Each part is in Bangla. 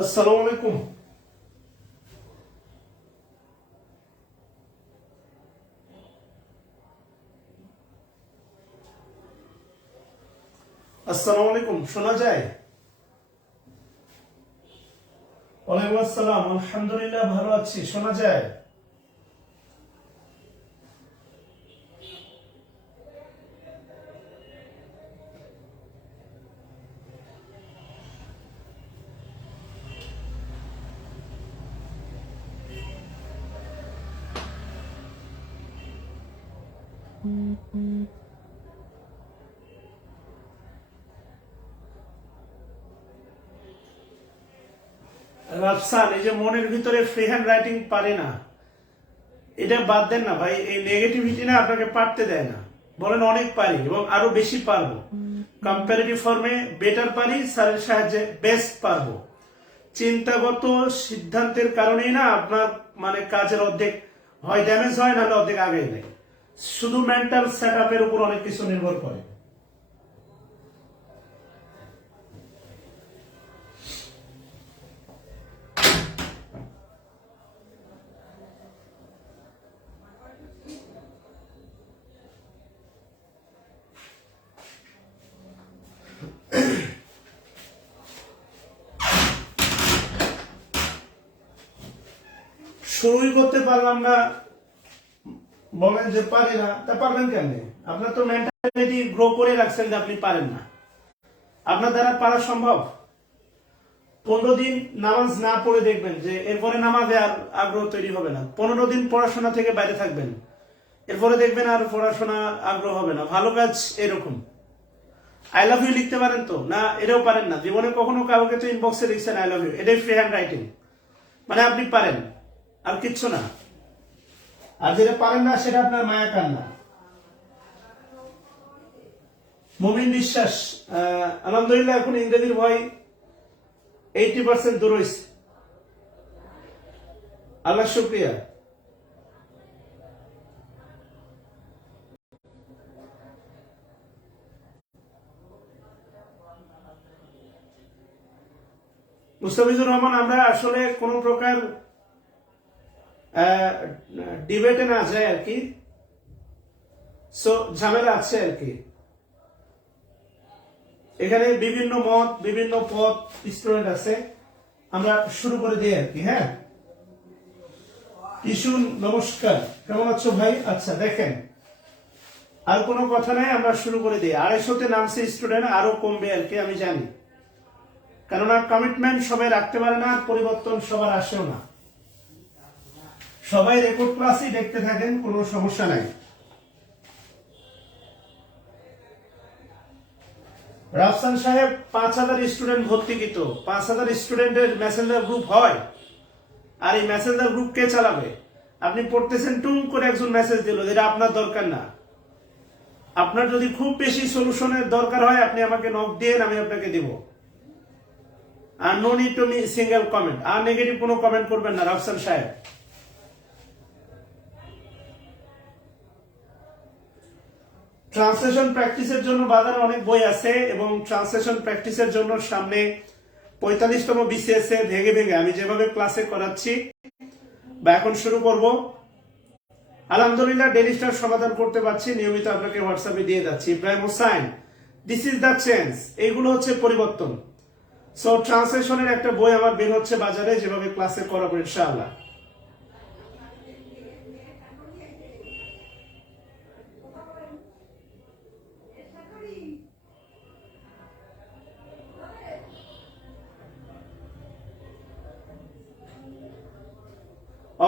আসসালামু আলাইকুম। আসসালামু আলাইকুম, শোনা যায়? ওয়ালাইকুম আসসালাম, আলহামদুলিল্লাহ ভালো আছি, শোনা যায়? রাফসান, এই যে মনের ভিতরে ফ্রি হ্যান্ড রাইটিং পারে না, এটা বাদ দেন না ভাই। এই নেগেটিভিটি না আপনাকে পারতে দেয় না। বলেন অনেক পারি এবং আরো বেশি পারবো, কম্পারেটিভ ফর্মে বেটার পারি, স্যারের সাহায্যে বেস্ট পারবো। চিন্তাগত সিদ্ধান্তের কারণেই না আপনার মানে কাজের অর্ধেক হয় ড্যামেজ হয়, নাহলে অর্ধেক আগে নেই। শুধু মেন্টাল সেট আপের উপর অনেক কিছু নির্ভর করে। শুরুই করতে পারলাম না, বলেন যে পারি না, তা পারবেন কেমনে? আপনার তো মেন্টালিটি গ্রো করে রাখছেন যে আপনি পারেন না। আপনার দ্বারা পারা সম্ভব? 15 দিন নামাজ না পড়ে দেখবেন যে এরপরে নামাজে আর আগ্রহ তৈরি হবে না। 15 দিন পড়াশোনা থেকে বাইরে থাকবেন, এরপরে দেখবেন আর পড়াশোনা আগ্রহ হবে না। ভালো কাজ এরকম। আই লাভ ইউ লিখতে পারেন তো না? এটাও পারেন না। জীবনে কখনো কাউকে তো ইনবক্সে লিখছেন আই লাভ ইউ? এটাই ফ্রি হ্যান্ড রাইটিং, মানে আপনি পারেন, আর কিচ্ছু না। আর যেটা পারেন না সেটা আপনার মায়া কান্না। মুমিন বিশ্বাস, আলহামদুলিল্লাহ এখন ইংরেজির ভয় 80% দূর হয়েছে, আল্লাহ শুক্রিয়া। মুস্তাফিজুর রহমান, আমরা আসলে কোন প্রকার ডিবেটে না যায় আর কি, সো ঝামেলা আছে আর কি। এখানে বিভিন্ন মত, বিভিন্ন পথ স্টুডেন্ট আছে, আমরা শুরু করে দিই আর কি। হ্যাঁ, ইসুন নমস্কার, কেমন আছো ভাই? আচ্ছা দেখেন, আর কোনো কথা নাই, আমরা শুরু করে দিই। 250-তে নামছে স্টুডেন্ট, আরো কমবে আর কি, আমি জানি। কেননা কমিটমেন্ট সবাই রাখতে পারে না, পরিবর্তন সবার আসেও না। সবাই রেকর্ড ক্লাসই দেখতে থাকেন, কোনো সমস্যা নাই। রাফসান সাহেব, 5000 স্টুডেন্ট ভর্তিকৃত, 5000 স্টুডেন্টের মেসেঞ্জার গ্রুপ হয়, আর এই মেসেঞ্জার গ্রুপ কে চালাবে? আপনি পড়তেছেন, টুম করে একজন মেসেজ দিল, যেটা আপনার দরকার না। আপনার যদি খুব বেশি সলিউশনের দরকার হয়, আপনি আমাকে নক দিয়ে আমি আপনাকে দিব। আর no need to single comment, আর নেগেটিভ কোনো কমেন্ট করবেন না রাফসান সাহেব। ট্রান্সলেশন প্র্যাকটিসের জন্য বাজারে অনেক বই আছে, এবং ট্রান্সলেশন প্র্যাকটিসের জন্য সামনে 45তম বিসিএস এ ভেঙে ভেঙে আমি যেভাবে ক্লাসে করাচ্ছি বা এখন শুরু করব, আলহামদুলিল্লাহ ডেইলি স্টার সমাধান করতে পারছি, নিয়মিত আপনাকে হোয়াটসঅ্যাপে দিয়ে যাচ্ছি। Ibrahim Hossain, this is the change, এইগুলো হচ্ছে পরিবর্তন। সো ট্রান্সলেশনের একটা বই আমার বের হচ্ছে বাজারে, যেভাবে ক্লাসে করাবো ইনশাআল্লাহ।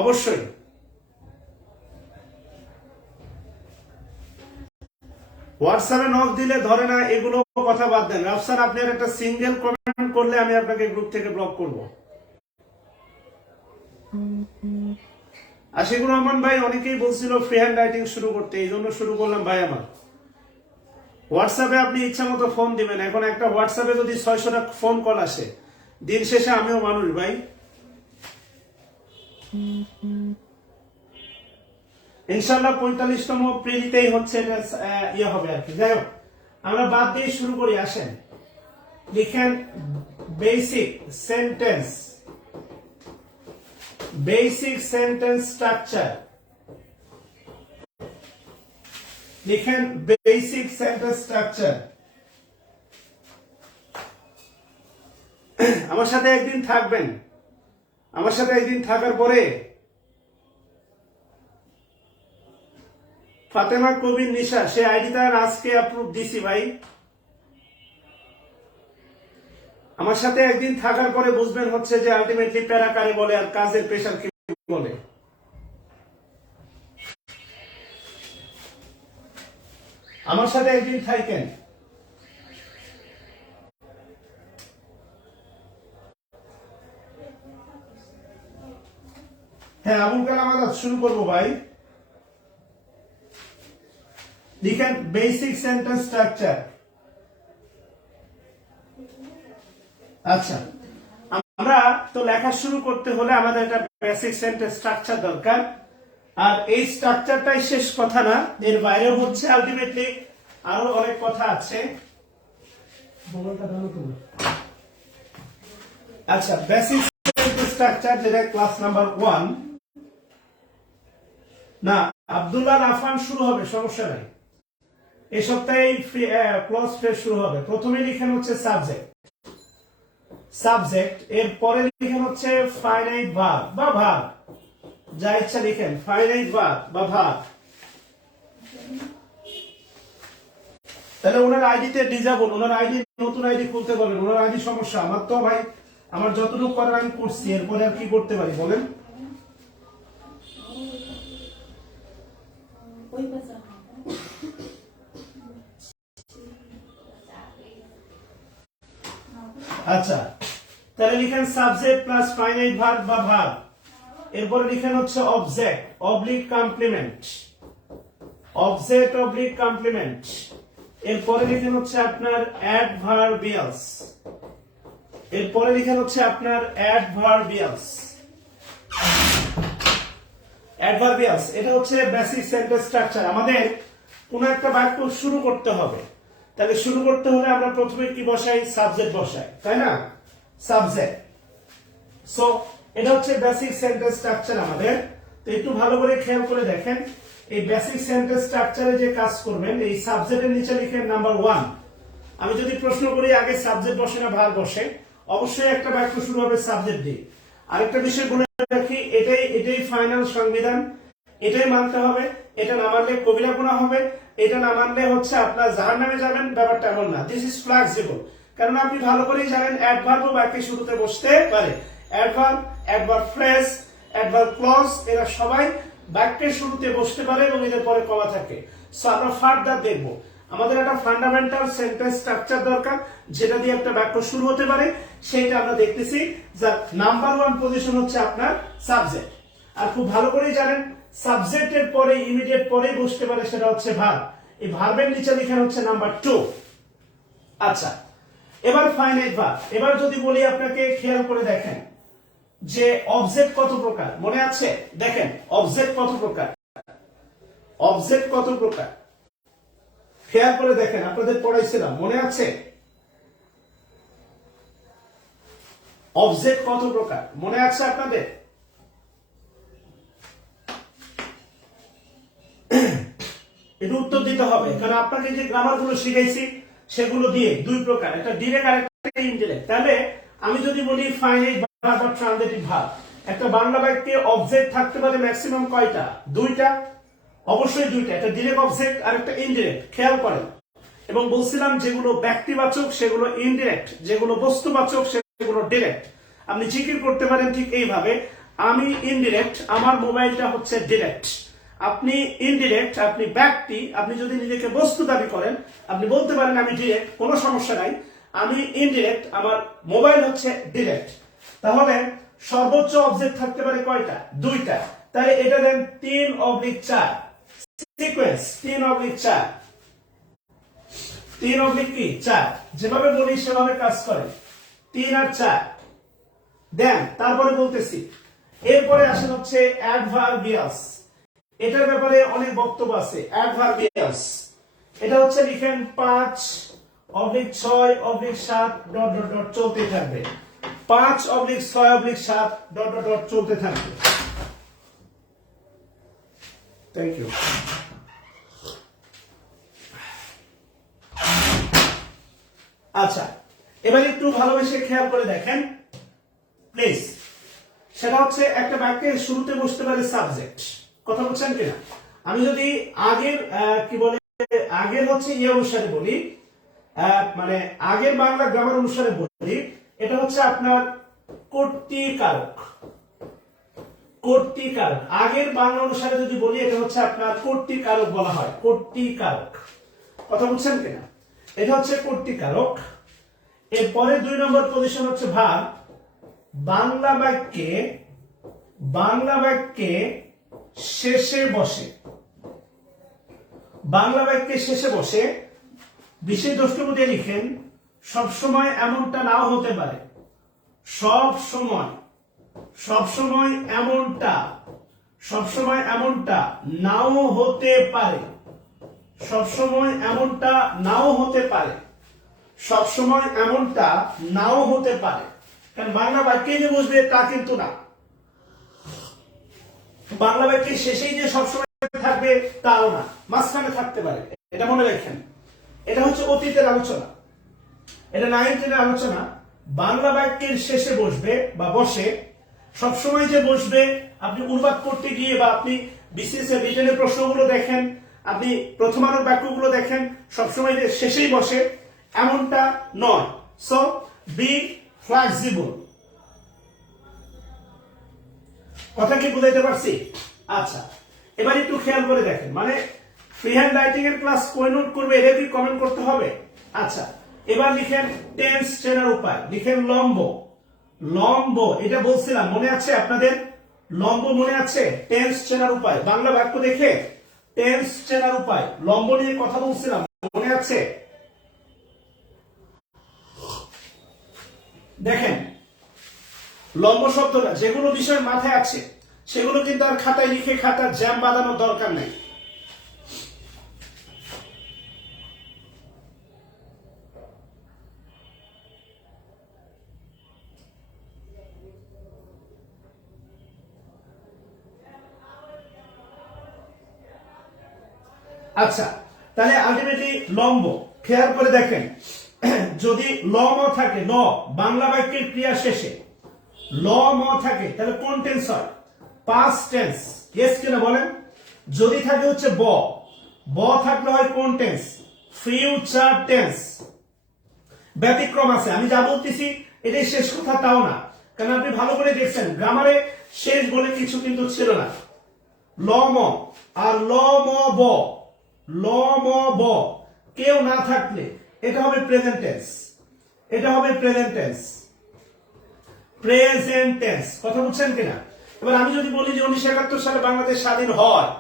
অবশ্যই হোয়াটসঅ্যাপে নক দিলে ধরে না, এগুলো কথা বাদ দেন। রাফসান, আপনি আর একটা সিঙ্গেল কমেন্ট করলে আমি আপনাকে গ্রুপ থেকে ব্লক করব। আশিকুর রহমান ভাই, অনেকেই বলছিল ফ্রি হ্যান্ড রাইটিং শুরু করতে, এই জন্য শুরু করলাম ভাই আমার। হোয়াটসঅ্যাপে আপনি ইচ্ছা মতো ফোন দিবেন। এখন একটা হোয়াটসঅ্যাপে যদি 600টা ফোন কল আসে, দিন শেষে আমিও মানুষ ভাই। ইনশাল্লাহ 45তম প্রেরিতেই হচ্ছে ইয়ে হবে আর কি। যাই হোক, আমরা বাদ দিয়ে শুরু করি, আসেন। লিখেন basic sentence, basic sentence structure, লিখেন বেসিক সেন্টেন্স স্ট্রাকচার। আমার সাথে একদিন থাকবেন, আমার সাথে একদিন থাকার পরে ফাতেমা কবির নিশা, সে আইডিটা আজকে অ্যাপ্রুভ দিছি ভাই। আমার সাথে একদিন থাকার পরে বুঝবেন হচ্ছে যে আলটিমেটলি প্যারা কারে বলে আর কাজের প্রেশার কি বলে। আমার সাথে একদিন থাকেন। হ্যাঁ, আবুল কালাম আজাদ, শুরু করবো ভাই। লিখেন বেসিক সেন্টেন্স স্ট্রাকচার। আচ্ছা, আমরা তো লেখা শুরু করতে হলে আমাদের একটা বেসিক সেন্টেন্স স্ট্রাকচার দরকার। আর এই স্ট্রাকচারটাই শেষ কথা না, এর বাইরেও হচ্ছে আলটিমেটলি আরো অনেক কথা আছে। আচ্ছা, বেসিক সেন্টেন্স স্ট্রাকচার যেটা ক্লাস নাম্বার 1 না, আব্দুল্লাহ আফান শুরু হবে, সমস্যা নাই। এই সপ্তাহে ক্লজ ফ্রেশ শুরু হবে। প্রথমে লিখেন হচ্ছে সাবজেক্ট, সাবজেক্ট, এর পরে লিখেন হচ্ছে ফাইনাইট ভার্ব বা ভার্ব, যা ইচ্ছা লিখেন, ফাইনাইট ভার্ব বা ভার্ব। তাহলে ওনার আইডিতে ডিজাবল, ওনার আইডি নতুন আইডি খুলতে বলেন, ওনার আইডি সমস্যা। আমার তো ভাই, আমার যতটুকু করার আমি করছি, এরপরে আর কি করতে পারি বলেন। আচ্ছা, তাহলে লিখেন সাবজেক্ট প্লাস ফাইনাইট ভার্ব বা ভার্ব, এরপরে লিখেন হচ্ছে object oblique complement, object oblique complement, এরপরে লিখেন হচ্ছে আপনার অ্যাডভার্বিয়ালস, এরপরে লিখেন হচ্ছে আপনার অ্যাডভার্বিয়ালস, অ্যাডভার্বিয়ালস। এটা হচ্ছে বেসিক সেন্টেন্স স্ট্রাকচার। আমাদের কোন একটা বাক্য শুরু করতে হবে, তাহলে শুরু করতে হলে আমরা প্রথমে কি বসাই? সাবজেক্ট বসাই, তাই না? সাবজেক্ট। সো এটা হচ্ছে বেসিক সেন্টেন্স স্ট্রাকচার আমাদের। তো একটু ভালো করে খেয়াল করে দেখেন, এই বেসিক সেন্টেন্স স্ট্রাকচারে যে কাজ করবেন, এই সাবজেক্টের নিচে লিখেন নাম্বার 1। আমি যদি প্রশ্ন করি আগে সাবজেক্ট বসে না ভার্ব বসে, অবশ্যই একটা বাক্য শুরু হবে সাবজেক্ট দিয়ে। আরেকটা বিষয় বলে রাখি, এটাই ফাইনাল সংবিধান, এটাই মানতে হবে। এটা না মানলে কবিরা গুনাহ হবে, এটা না মানলে হচ্ছে আপনার জাহান্নামে যাবেন, ব্যাপারটা এমন না। দিস ইজ ফ্লেক্সিবল, কারণ আপনি ভালো করেই জানেন অ্যাডভার্ব বাক্যের শুরুতে বসতে পারে। Adverb, adverb phrase, adverb clause, এরা সবাই বাক্যের শুরুতে বসতে পারে এবং এদের পরে কমা থাকে। সো আমরা ফার্দার দেখবো, আমাদের একটা ফান্ডামেন্টাল সেন্টেন্স স্ট্রাকচার দরকার, যেটা দিয়ে একটা বাক্য শুরু হতে পারে, সেইটা আমরা দেখতেছি। যার নাম্বার 1 পজিশন হচ্ছে আপনার সাবজেক্ট। আর খুব ভালো করেই জানেন সাবজেক্টের পরে ইমিডিয়েট পরেই বসতে পারে, সেটা হচ্ছে ভার্ব। এই ভার্বের নিচে লিখেন হচ্ছে নাম্বার 2। আচ্ছা, এবার ফাইনাইট ভার্ব। এবার যদি বলি আপনাকে, খেয়াল করে দেখেন যে অবজেক্ট কত প্রকার, মনে আছে? দেখেন অবজেক্ট কত প্রকার, অবজেক্ট কত প্রকার, খেয়াল করে দেখেন, আপনাদের পড়াইছিলাম, মনে আছে? অবজেক্ট কত প্রকার মনে আছে আপনাদের? এটা উত্তর দিতে হবে, কারণ আপনাকে যে গ্রামার গুলো শিখাইছি সেগুলো দিয়ে 2 প্রকার, একটা ডিরেক্ট আর একটা ইনডিরেক্ট। তাহলে আমি যদি বলি ফাইনাইট ভার্ব বা ট্রানজিটিভ ভার্ব, একটা বাংলা বাক্যে অবজেক্ট থাকতে পারে ম্যাক্সিমাম কয়টা? 2টা, অবশ্যই 2টা, একটা ডিরেক্ট অবজেক্ট আর একটা ইনডিরেক্ট। খেয়াল করেন, এবং বলছিলাম যেগুলো ব্যক্তিবাচক সেগুলো ইনডিরেক্ট, যেগুলো বস্তুবাচক সেগুলো ডিরেক্ট। আপনি জিকির করতে পারেন ঠিক এইভাবে, আমি ইনডিরেক্ট, আমার মোবাইলটা হচ্ছে ডিরেক্ট। আপনি ইনডিরেক্ট, আপনি ব্যক্তি, আপনি যদি নিজেকে বস্তু দাবি করেন, আপনি বলতে পারেন আমি ডিরেক্ট, কোনো সমস্যা নাই। আমি ইনডিরেক্ট, আমার মোবাইল হচ্ছে ডিরেক্ট। তাহলে সর্বোচ্চ অবজেক্ট থাকতে পারে কয়টা? 2টা। তাহলে এটা দেন 3/4 সিকোয়েন্স, 3/4, 3/4, যেভাবে বলি সেভাবে কাজ করে। 3 আর 4 দেন, তারপরে বলতেছি। এরপরে আসেন হচ্ছে অ্যাডভার্বিয়ালস। এটার ব্যাপারে অনেক বক্তব্য আছে। অ্যাডভার্বিয়ালস এটা হচ্ছে লিখেন 5 oblique 6 oblique 7 dot dot dot চলতে থাকবে, 5 oblique 6 oblique 7 dot dot dot চলতে থাকবে। Thank you. আচ্ছা, এবার একটু ভালোবেসে খেয়াল করে দেখেন প্লিজ। সেটা হচ্ছে একটা বাক্যের শুরুতে বসতে পারে সাবজেক্ট, কথা বলছেন কিনা? আমি যদি আগের কি বলে আগের হচ্ছে ইয়ে অনুসারে বলি, মানে আগের বাংলা গ্রামার অনুসারে বলি, এটা হচ্ছে আপনার কর্তৃকারক। কর্তৃকারক আগের বাংলা অনুসারে যদি বলি, এটা হচ্ছে আপনার কর্তৃকারক বলা হয়, কর্তৃকারক। কথা বলছেন কিনা? এটা হচ্ছে কর্তৃকারক। এরপরে 2 নম্বর পজিশন হচ্ছে ভার্ব। বাংলা বাক্যে শেষে বসে, বাংলা বাক্যে শেষে বসে বিশেষ দ্রষ্টব্য দিয়ে লিখেন, সব সময় এমনটা নাও হতে পারে, সব সময় এমনটা নাও হতে পারে, সব সময় এমনটা নাও হতে পারে, সব সময় এমনটা নাও হতে পারে। কারণ বাংলা বাক্যে যে বসবে তা কিন্তু না, বাংলা বাক্যের শেষেই যে সবসময় থাকবে তাও না, মাঝখানে থাকতে পারে। এটা মনে রাখেন, এটা হচ্ছে অতীতের আলোচনা, এটা 9 10 আলোচনা। বাংলা বাক্যের শেষে বসবে বা বসে, সবসময় যে বসবে, আপনি অনুবাদ করতে গিয়ে বা আপনি বিসিএস এর রিটেনের প্রশ্নগুলো দেখেন, আপনি প্রথম আলোর বাক্যগুলো দেখেন, সবসময় যে শেষেই বসে এমনটা নয়। So be flexible. কথা কি বুঝাইতে পারছি? আচ্ছা, এবার একটু খেয়াল করে দেখেন, মানে ফ্রি হ্যান্ড রাইটিং এর ক্লাস কই নোট করবে এটা কি কমেন্ট করতে হবে? আচ্ছা, এবার লিখেন টেন্স চেনার উপায়, লিখেন লম্ব। লম্ব এটা বলছিলাম, মনে আছে আপনাদের? লম্ব মনে আছে? টেন্স চেনার উপায়, বাংলা বাক্য দেখে টেন্স চেনার উপায়, লম্ব নিয়ে কথা বলছিলাম, মনে আছে? দেখেন লম্ব শব্দটা যেগুলো বিষয় মাথায় আছে সেগুলো কিন্তু আর খাতায় লিখে খাতার জ্যাম বাঁধানোর দরকার নেই। আচ্ছা, তাহলে আলটিমেটলি লম্ব খেয়াল করে দেখেন, যদি ল ম থাকে, ল বাংলা বাক্যের ক্রিয়া শেষে ল ম থাকে, তাহলে কোন টেন্স হয়? Past tense. ইয়েস কিনা বলেন? যদি থাকে হচ্ছে ব, ব থাকলে হয় কোন টেন্স? Future tense. ব্যতিক্রম আছে, আমি যা বলতেছি এটাই শেষ কথা তাও না, কারণ আপনি ভালো করে দেখছেন গ্রামারে শেষ বলে কিছু কিন্তু ছিল না। ল ম আর ল ম ব, ল ম ব কেউ না থাকলে এটা হবে প্রেজেন্ট টেন্স, এটা হবে প্রেজেন্ট টেন্স, প্রেজেন্ট টেন্স। কথা বুঝছেন কিনা? এবার আমি যদি বলি যে 1971 সালে বাংলাদেশ স্বাধীন হয়,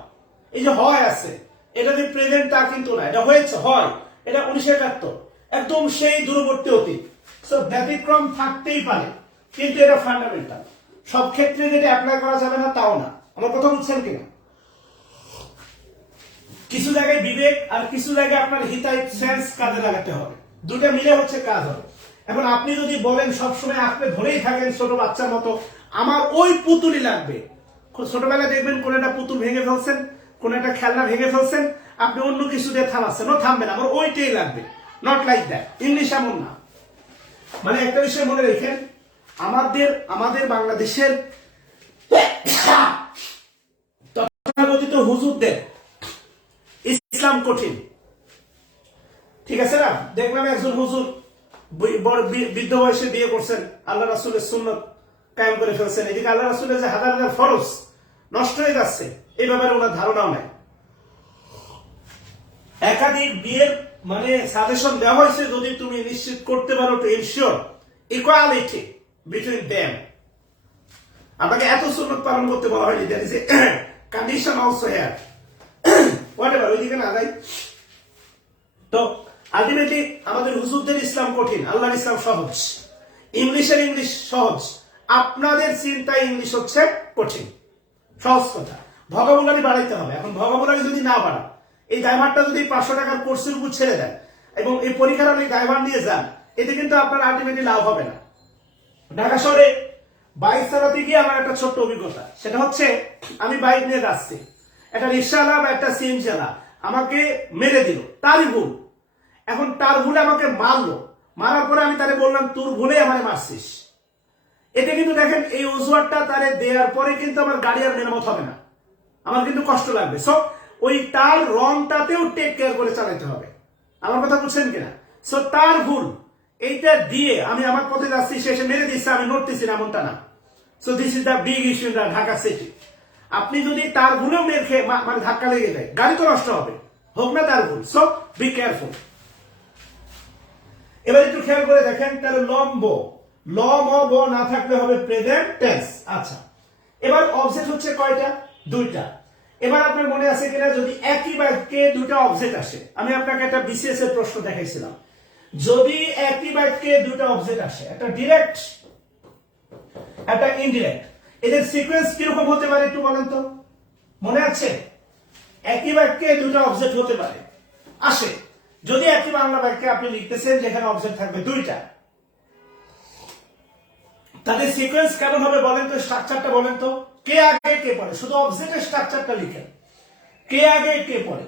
এই যে হয় আছে, এটা যে প্রেজেন্ট তা কিন্তু না, এটা হয়েছে, হয়, এটা 1971, একদম সেই দূরবর্তী অতীত। সো ব্যতিক্রম থাকতেই পারে, কিন্তু এটা ফান্ডামেন্টাল। সব ক্ষেত্রে যেটা অ্যাপ্লাই করা যাবে না তাও না। আমার কথা বুঝছেন কিনা? কিছু জায়গায় বিবেক আর কিছু জায়গায় আপনার হিতাহিত সেন্স কাজে লাগাতে হবে, দুটো মিলে হচ্ছে কাজ হবে। এখন আপনি যদি বলেন সবসময় আপনি ধরেই থাকেন ছোট বাচ্চার মতো, আমার ওই পুতুলই লাগবে, ছোটবেলায় দেখবেন কোন একটা পুতুল ভেঙে ফেলছেন, কোন একটা খেলনা ভেঙে ফেলছেন, আপনি অন্য কিছু দিয়ে থামাচ্ছেন, ও থামবেন, আমার ওইটাই লাগবে। নট লাইক দ্যাট, ইংলিশ এমন না। মানে একটা বিষয় মনে রেখেন, আমাদের বাংলাদেশের তথাকথিত হুজুরদের ইসলাম কঠিন, ঠিক আছে না? দেখলাম একজন হুজুর বৃদ্ধ বয়সে বিয়ে করছেন, আল্লাহ রাসূলের সুন্নত কায়েম করে ফেলছেন, এদিকে আল্লাহ রাসূলের যে হাজার হাজার ফরজ নষ্ট হয়ে যাচ্ছে, এই ব্যাপারে ওনার ধারণাও নাই। একাধিক বিয়ের মানে সাজেশন দেওয়া হয়েছে, যদি তুমি নিশ্চিত করতে পারো to ensure equality between them. আপনাকে এত সুন্নত পালন করতে বলা হয়নি, that is a condition also here. Whatever, ওইদিকে না যাই। তো আলটিমেটলি আমাদের হুজুরদের ইসলাম কঠিন, আল্লাহর ইসলাম সহজ, ইংলিশের ইংলিশ সহজ, আপনাদের চিন্তায় ইংলিশ হচ্ছে কঠিন। সহজ কথা, ভোকাবুলারি বাড়াইতে হবে। এখন ভোকাবুলারি যদি না বাড়ান, এই দায়ভারটা যদি 500 টাকার কোর্সের উপর ছেড়ে দেন, এবং এই পরীক্ষার আপনি দায়ভার নিয়ে যান, এতে কিন্তু আপনার আলটিমেটলি লাভ হবে না। ঢাকা শহরে বাইক চালাতে গিয়ে আমার একটা ছোট্ট অভিজ্ঞতা, সেটা হচ্ছে আমি বাইক নিয়ে যাচ্ছি, একটা রিক্সাওয়ালা বা একটা সিএনজিওয়ালা আমাকে মেরে দিল, তারই ভুল। এখন তার ভুলে আমাকে মারলো, মারার পরে আমি তারে বললাম তোর ভুলে আমারে মারছিস। এতে কিন্তু দেখেন এই অজুহাতটা তারে দেওয়ার পরে কিন্তু আমার গাড়ি আর মেরামত হবে না, আমার কিন্তু কষ্ট লাগবে। সো ওই তার রংটাতেও টেক কেয়ার করে চালাতে হবে, আমার কথা বুঝছেন কিনা? সো তার ভুল এইটা দিয়ে আমি আমার পথে যাচ্ছি, সে এসে মেরে দিচ্ছে, আমি নড়তেছি না, এমনটা না। So this is the big issue in Dhaka city. আপনি যদি তার ভুলেও মেরে খেয়ে মানে ধাক্কা লেগে যায়, গাড়ি তো নষ্ট হবে, হোক না তার ভুল। So be careful. এবার একটু খেয়াল করে দেখেন, তাহলে লম্ব লম ব না থাকলে হবে প্রেজেন্ট টেন্স। আচ্ছা, এবার অবজেক্ট হচ্ছে কয়টা? দুইটা। এবার আপনার মনে আছে কিনা, যদি একই বাক্যে দুটা অবজেক্ট আসে, আমি আপনাকে একটা বিসিএস এর প্রশ্ন দেখাইছিলাম, যদি একই বাক্যে দুটা অবজেক্ট আসে, একটা ডিরেক্ট একটা ইনডিরেক্ট, এদের সিকোয়েন্স কিরকম হতে পারে একটু বলেন তো, মনে আছে? একই বাক্যে দুটা অবজেক্ট হতে পারে, আসে যদি একই বাংলা বাক্যে আপনি লিখতেছেন যেখানে অবজেক্ট থাকবে দুইটা, তাদের সিকোয়েন্স কেমন হবে বলেন তো, স্ট্রাকচারটা বলেন তো, কে আগে কে পরে, শুধু অবজেক্টের স্ট্রাকচারটা লিখেন, কে আগে কে পরে।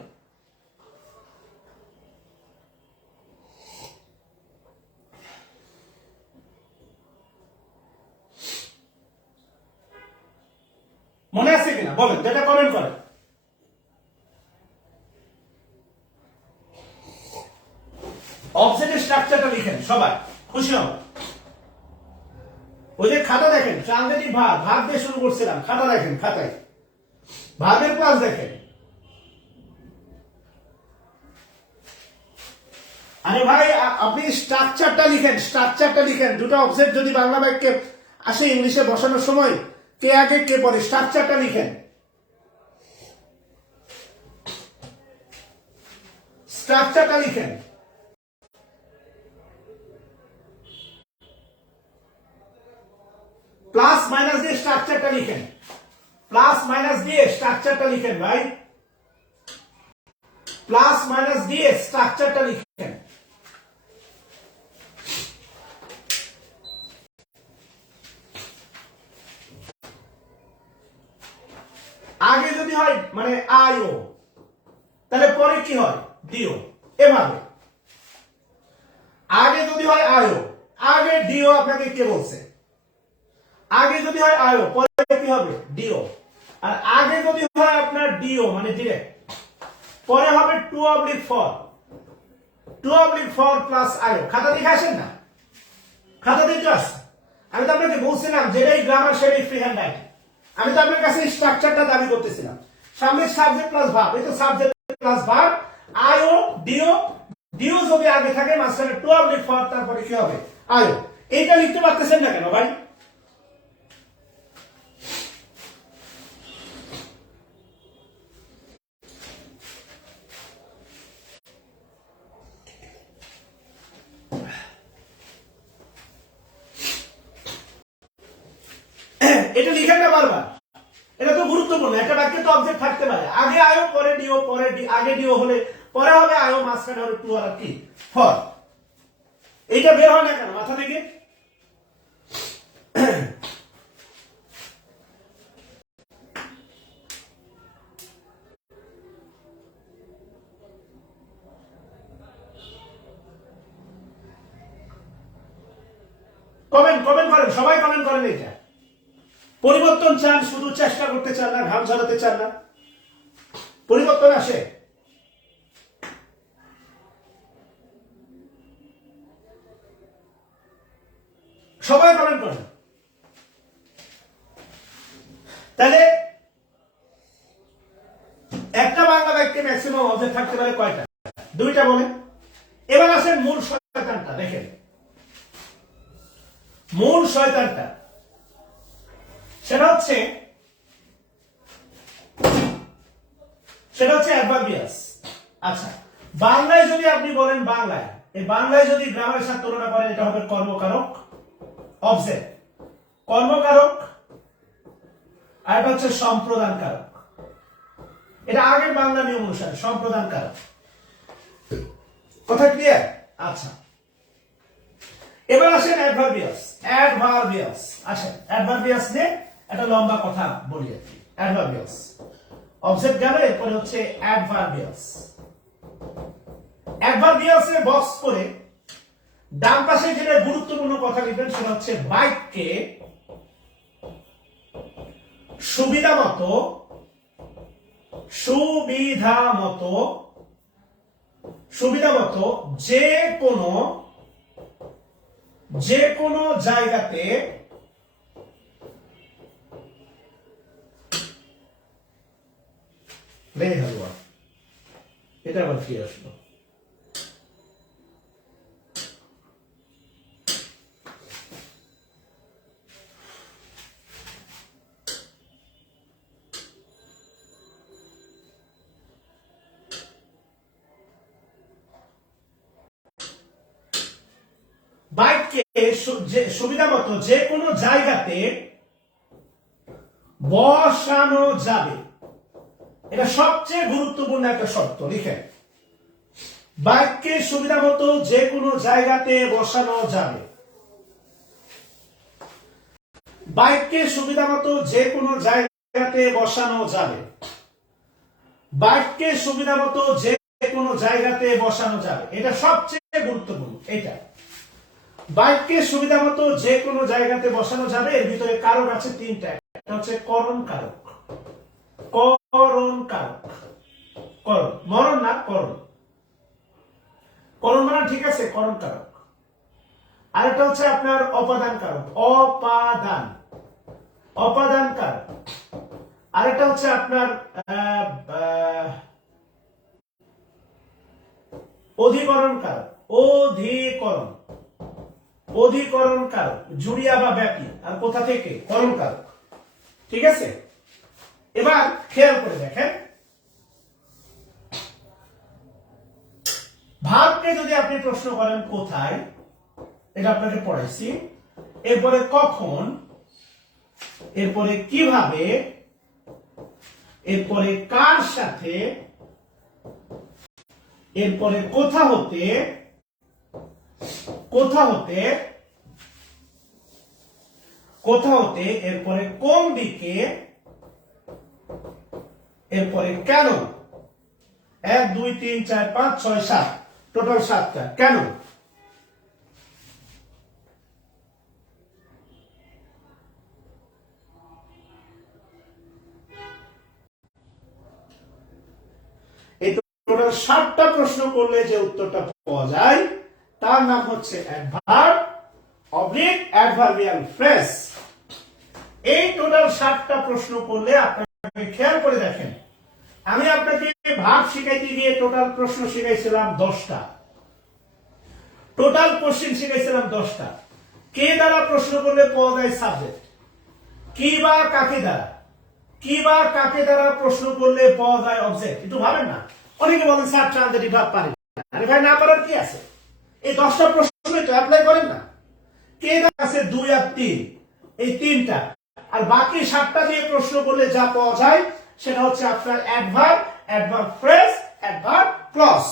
মনে আছে কিনা বলেন, যেটা কমেন্ট করেন। অবজেক্টের স্ট্রাকচারটা লিখেন, সবাই খুশি হবে। ওই যে খাতা দেখেন, ট্রানজিটিভ ভার্ব, ভার্ব দিয়ে শুরু করছিলাম, খাতা দেখেন, খাতায় ভার্বের ক্লাস দেখেন। আরে ভাই আপনি স্ট্রাকচারটা লিখেন, স্ট্রাকচারটা লিখেন। দুটো অবজেক্ট যদি বাংলা বাক্যে আসে ইংলিশে বসানোর সময়, কে আগে কে পরে, স্ট্রাকচারটা লিখেন, স্ট্রাকচারটা লিখেন। প্লাস মাইনাস দিয়ে স্ট্রাকচারটা লিখেন, প্লাস মাইনাস দিয়ে স্ট্রাকচারটা লিখেন ভাই, প্লাস মাইনাস দিয়ে স্ট্রাকচারটা লিখেন। আগে যদি হয় মানে আইও, তাহলে পরে কি হয় ডিও, এভাবে। আগে যদি হয় আইও, আগে ডিও, আপনাকে কে বলছে? আগে যদি হয় আইও, পরে কি হবে ডিও। আর আগে যদি হয় আপনার ডিও মানে ডিরেক্ট, পরে হবে two oblique four, two oblique four plus IO. খাতা দেখে আসেন না, খাতা দেখে আসেন। আমি তো আপনাকে বলছিলাম যেটাই গ্রামার সেটাই ফ্রি হ্যান্ড রাইটিং। আমি তো আপনার কাছে স্ট্রাকচারটা দাবি করতেছিলাম, সামনে সাবজেক্ট প্লাস ভার্ব, এই তো সাবজেক্ট প্লাস ভার্ব, আইও ডিও, ডিও যদি আগে থাকে মাঝখানে টু অবলিক ফর, তারপরে কি হবে আইও। এইটা লিখতে পারতেছেন না কেন ভাই? এটা লিখেন না বারবার, এটা তো গুরুত্বপূর্ণ। একটা বাক্যে তো অবজেক্ট থাকতে পারে, আগে আয়ো পরে ডিও, পরে আগে ডিও হলে পরে হবে আয়ো, মাঝখানে হবে টু আর কি ফর। এইটা বের হয় না কেন মাথা থেকে? কমেন্ট কমেন্ট করেন, সবাই কমেন্ট করেন। এটা পরিবর্তন চান, শুধু চেষ্টা করতে চান না, ঘাম ঝরাতে চান না, পরিবর্তন আসে। সবাই কমেন্ট করেন। তাহলে একটা বাংলা বাক্যে ম্যাক্সিমাম অবজেক্ট থাকতে পারে কয়টা? দুইটা বলেন। এবার আসেন মূল শয়তানটা দেখেন, মূল শয়তানটা সেটা হচ্ছে অ্যাডভার্বিয়াস। আচ্ছা, বাংলায় যদি আপনি বলেন, বাংলায় এই বাংলায় যদি গ্রামের সাথে তুলনা করেন, এটা হবে কর্মকারক অবজেক্ট, কর্মকারক, আর এটা হচ্ছে সম্প্রদান কারক। এটা আগের বাংলা নিয়ম অনুসারে সম্প্রদান কারক। কথা ক্লিয়ার? আচ্ছা, এবার আসেন অ্যাডভার্বিয়াস। অ্যাডভার্বিয়াস আসেন, অ্যাডভার্বিয়াস নিয়ে একটা লম্বা কথা বলি আর কি। অ্যাডভার্বিয়াস অবজেক্ট গেল, এরপরে হচ্ছে অ্যাডভার্বিয়াস। অ্যাডভার্বিয়াস এ বক্স করে ডান পাশে যেটা গুরুত্বপূর্ণ কথা লিখবেন সেটা হচ্ছে বাক্যে সুবিধা মতো যে কোনো জায়গাতে এটা আবার কি আসলো? বাক্যে সুবিধা মতো যে কোনো জায়গাতে বসানো যাবে, এটা সবচেয়ে গুরুত্বপূর্ণ একটা শর্ত। লিখেন, বাক্যে সুবিধা মতো যে কোনো জায়গাতে বসানো যাবে। বাক্যে সুবিধা মতো যে কোনো জায়গাতে বসানো যাবে। বাক্যে সুবিধা মতো যে কোনো জায়গাতে বসানো যাবে, এটা সবচেয়ে গুরুত্বপূর্ণ। এটা বাক্যে সুবিধা মতো যে কোনো জায়গাতে বসানো যাবে। এর ভিতরে কারক আছে তিনটা। একটা হচ্ছে করণ কারক, করণ কারক, করণ, মরণ না, করণ, করণ মানে ঠিক আছে, করণ কারক। আরেকটা হচ্ছে আপনার অপাদান কারক, অপাদান, অপাদান কারক। আরেকটা হচ্ছে আপনার অধিকরণ কারক, অধিকরণ, অধিকরণ কারক, জুড়িয়া বা ব্যাপী। আর কোথা থেকে? করণ কারক। ঠিক আছে, এবার খেয়াল করে দেখেন, ভার্বকে যদি আপনি প্রশ্ন করেন কোথায়, এটা আপনাকে পড়াইছি, এরপরে কখন, এরপরে কিভাবে, এরপরে কার সাথে, এরপরে কোথা হতে, কোথা হতে, কোথা হতে, এরপরে কোন দিকে, এরপরে কেন। 1 2 3 4 5 6 7, টোটাল 7টা। কেন? এই টোটাল 7টা প্রশ্ন করলে যে উত্তরটা পাওয়া যায় তার নাম হচ্ছে অ্যাডভার্ব অবলিক অ্যাডভার্বিয়াল ফ্রেজ। এই টোটাল 7টা প্রশ্ন করলে আপনাকে খেয়াল করে দেখেন, আমি আপনাকে ভার্ব শিখাইতে গিয়ে টোটাল প্রশ্ন শিখাইছিলাম 10টা, টোটাল কোশ্চেন শিখাইছিলাম 10টা। কে দ্বারা প্রশ্ন করলে পাওয়া যায় সাবজেক্ট, কি বা কাকে দ্বারা, কি বা কাকে দ্বারা প্রশ্ন করলে পাওয়া যায় অবজেক্ট। একটু ভাবেন না, অনেকে বলেন স্যার ট্রানজিটিভ ভার্ব পারি না। আরে ভাই, না পারার কি আছে? এই 10টা প্রশ্নই তো অ্যাপ্লাই করেন না। কে দ্বারা আছে 2 আর 3, এই 3টা। আর বাকি 7টা দিয়ে প্রশ্ন করলে যা পাওয়া যায় সেটা হচ্ছে আপনার adverb, adverb phrase, adverb clause.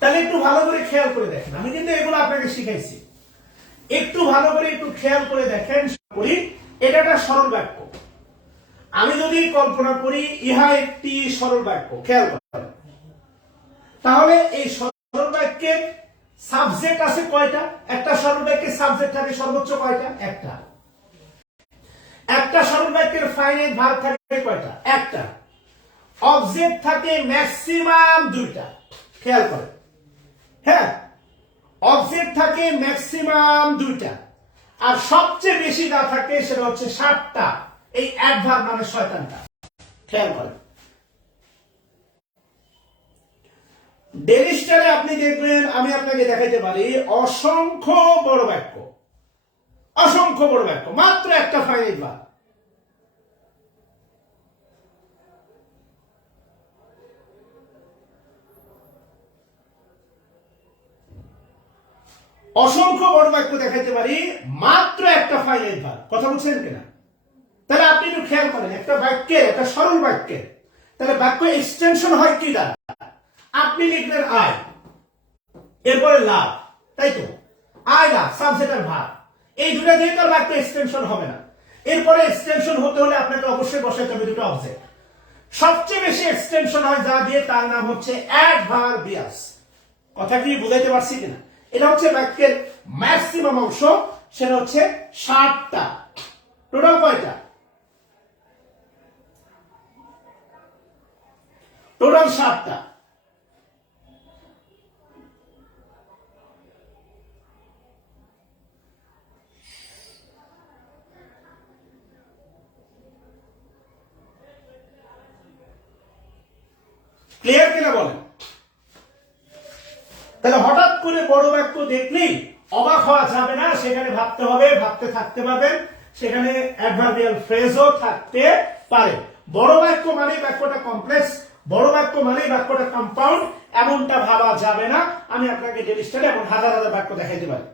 তাহলে একটু ভালো করে খেয়াল করে দেখেন, আমি কিন্তু এগুলো আপনাকে শিখাইছি। একটু ভালো করে একটু খেয়াল করে দেখেন। এটা একটা সরল বাক্য। আমি যদি কল্পনা করি ইহা একটি সরল বাক্য, খেয়াল করেন, তাহলে এই সরল বাক্যের সাবজেক্ট আছে কয়টা? একটা সরল বাক্যের সাবজেক্ট থাকে সর্বোচ্চ কয়টা? একটা। একটা সরল বাক্যের ফাইনাইট ভার্ব থাকে কয়টা? একটা। অবজেক্ট থাকে ম্যাক্সিমাম 2টা। খেয়াল করেন, হ্যাঁ, অবজেক্ট থাকে ম্যাক্সিমাম 2টা। আর সবচেয়ে বেশি যা থাকে সেটা হচ্ছে 7টা। এই অ্যাডভার্ব মানে শয়তানটা। খেয়াল করেন, ডেইলি স্টারে আপনি দেখবেন, আমি আপনাকে দেখাইতে পারি অসংখ্য বড় বাক্য, অসংখ্য বড় বাক্য, মাত্র একটা ফাইনাইট ভার্ব। অসংখ্য বড় বাক্য দেখাইতে পারি, মাত্র একটা ফাইনাইট ভার্ব। কথা বলছেন কিনা? তাহলে আপনি একটু খেয়াল করেন, একটা বাক্যে, একটা সরল বাক্যে, তাহলে বাক্য এক্সটেনশন হয় কি দ্বারা? আপনি আপনি লিখলেন আয়, এরপরে লাভ, তাই তো? আয় লাভ সাবজেক্ট আর ভার্ব, এই দুটো দিয়ে তো বাক্য এক্সটেনশন হবে না। এরপরে এক্সটেনশন হতে হলে আপনাকে অবশ্যই বসাইতে হবে দুটো অবজেক্ট। সবচেয়ে বেশি এক্সটেনশন হয় যা দিয়ে, তার নাম হচ্ছে অ্যাডভার্বিয়াস। কথা কি বুঝাইতে পারছি কিনা? এটা হচ্ছে বাক্যের ম্যাক্সিমাম অংশ, সেটা হচ্ছে 60টা। টোটাল কয়টা? টোটাল 60টা। ক্লিয়ার কিনা বলেন? তাহলে হঠাৎ করে বড় বাক্য দেখলেই অবাক হওয়া যাবে না, সেখানে ভাবতে হবে, ভাবতে থাকতে পারবেন, সেখানে অ্যাডভার্বিয়াল ফ্রেজও থাকতে পারে। বড় বাক্য মানে বাক্যটা কমপ্লেক্স, বড় বাক্য মানে বাক্যটা কম্পাউন্ড, এমনটা ভাবা যাবে না। আমি আপনাকে ডেলি স্টাডি এমন হাজার হাজার বাক্য দেখাইতে পারি।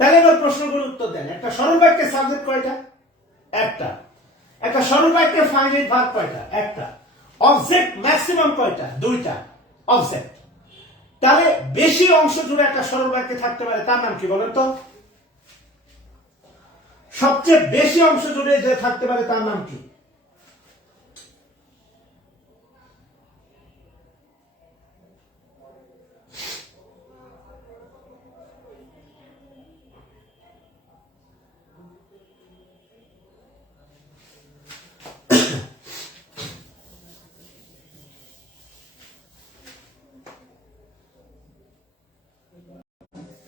তাহলে এবার প্রশ্নগুলোর উত্তর দেন। একটা সরল বাক্যের সাবজেক্ট কয়টা? একটা। একটা সরল বাক্যের ফাইনাইট ভার্ব কয়টা? একটা। অবজেক্ট ম্যাক্সিমাম কয়টা? দুইটা অবজেক্ট। তাহলে বেশি অংশ জুড়ে একটা সরল বাক্যে থাকতে পারে, তার নাম কি বলেন তো? সবচেয়ে বেশি অংশ জুড়ে যে থাকতে পারে তার নাম কি?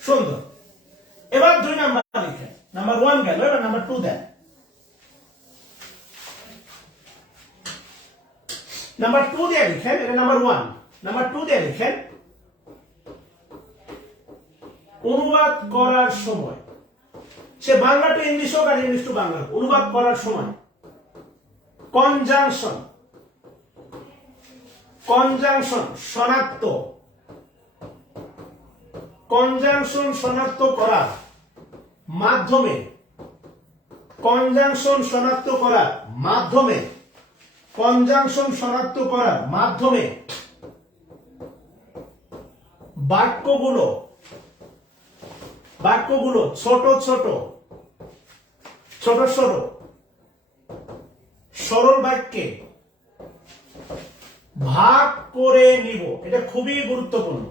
সুন্দর। এবার 2 নাম্বার লিখে, নাম্বার 1 গেল, এবার নাম্বার 2 দেন। নাম্বার 2 দিয়ে লিখেন, এটা নাম্বার 1। নাম্বার 2 দিয়ে লিখেন, অনুবাদ করার সময়, সে বাংলা টু ইংলিশ হোক আর ইংলিশ টু বাংলা, অনুবাদ করার সময় কনজাংশন, কনজাংশন শনাক্ত, কনজাংশন শনাক্ত করার মাধ্যমে, কনজাংশন শনাক্ত করার মাধ্যমে, কনজাংশন শনাক্ত করার মাধ্যমে বাক্যগুলো, বাক্যগুলো ছোট ছোট ছোট ছোট সরল বাক্যে ভাগ করে নিব। এটা খুবই গুরুত্বপূর্ণ।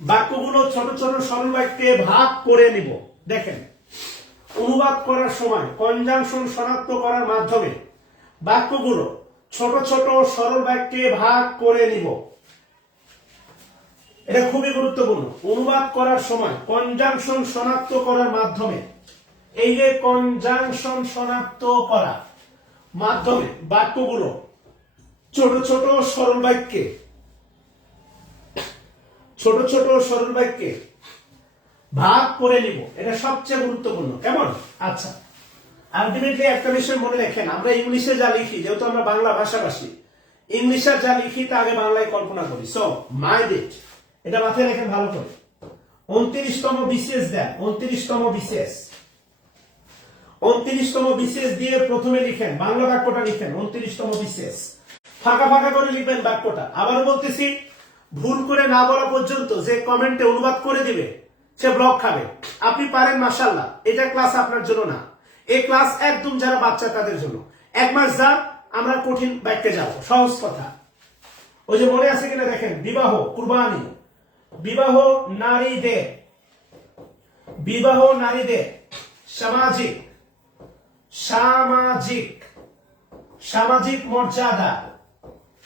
বাক্যগুলো ছোট ছোট সরল বাক্যে ভাগ করে নিব। দেখেন, অনুবাদ করার সময় কনজাংশন শনাক্ত করার মাধ্যমে বাক্যগুলো ছোট ছোট সরল বাক্যে ভাগ করে নিব। এটা খুবই গুরুত্বপূর্ণ। অনুবাদ করার সময় কনজাংশন শনাক্ত করার মাধ্যমে, এই যে কনজাংশন শনাক্ত করা মাধ্যমে বাক্যগুলো ছোট ছোট সরল বাক্যে, ছোট ছোট সরল বাক্যে ভাগ করে নিব। এটা সবচেয়ে গুরুত্বপূর্ণ। কেমন? আচ্ছা, আলটিমেটলি একটা বিষয় মনে রাখেন, আমরা ইংলিশে যা লিখি, যেহেতু আমরা বাংলা ভাষাভাষী, ইংলিশে যা লিখি তা আগে বাংলায় কল্পনা করি। সো মাইন্ড ইট, এটা মাথায় রেখে ভালো করে। 29তম বিশেষ দেন, 29তম বিশেষ, 29তম বিশেষ দিয়ে প্রথমে লিখেন, বাংলা বাক্যটা লিখেন 29তম বিশেষ, ফাঁকা ফাঁকা করে লিখবেন বাক্যটা। আবার বলতেছি, ভুল করে না বলা পর্যন্ত যে কমেন্টে অনুবাদ করে দিবে সে ব্লক খাবে। আপনি পারেন, মাশাআল্লাহ, এটা ক্লাস আপনার জন্য না, এই ক্লাস একদম যারা বাচ্চা তাদের জন্য। 1 মাস যাক আমরা কঠিন বাক্যে যাব, সহজ কথা। ওই যে মনে আছে কিনা দেখেন, বিবাহ, কুরবানি, বিবাহ নারীদের, বিবাহ নারীদের সামাজিক, সামাজিক, সামাজিক মর্যাদা,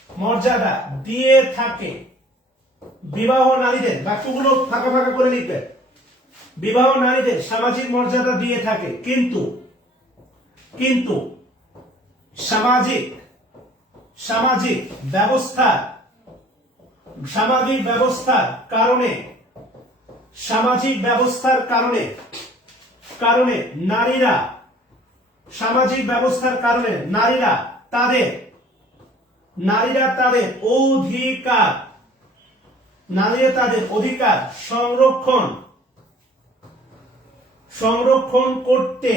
মর্যাদা দিয়ে থাকে। বিবাহ নারীদের, বাক্যগুলো ফাঁকা ফাঁকা করে লিখবেন। বিবাহ নারীদের সামাজিক মর্যাদা দিয়ে থাকে, কিন্তু কিন্তু সামাজিক, সামাজিক ব্যবস্থা, সামাজিক ব্যবস্থার কারণে, সামাজিক ব্যবস্থার কারণে, কারণে নারীরা, সামাজিক ব্যবস্থার কারণে নারীরা তাদের, নারীরা তাদের অধিকার, নারীরা তাদের অধিকার সংরক্ষণ, সংরক্ষণ করতে,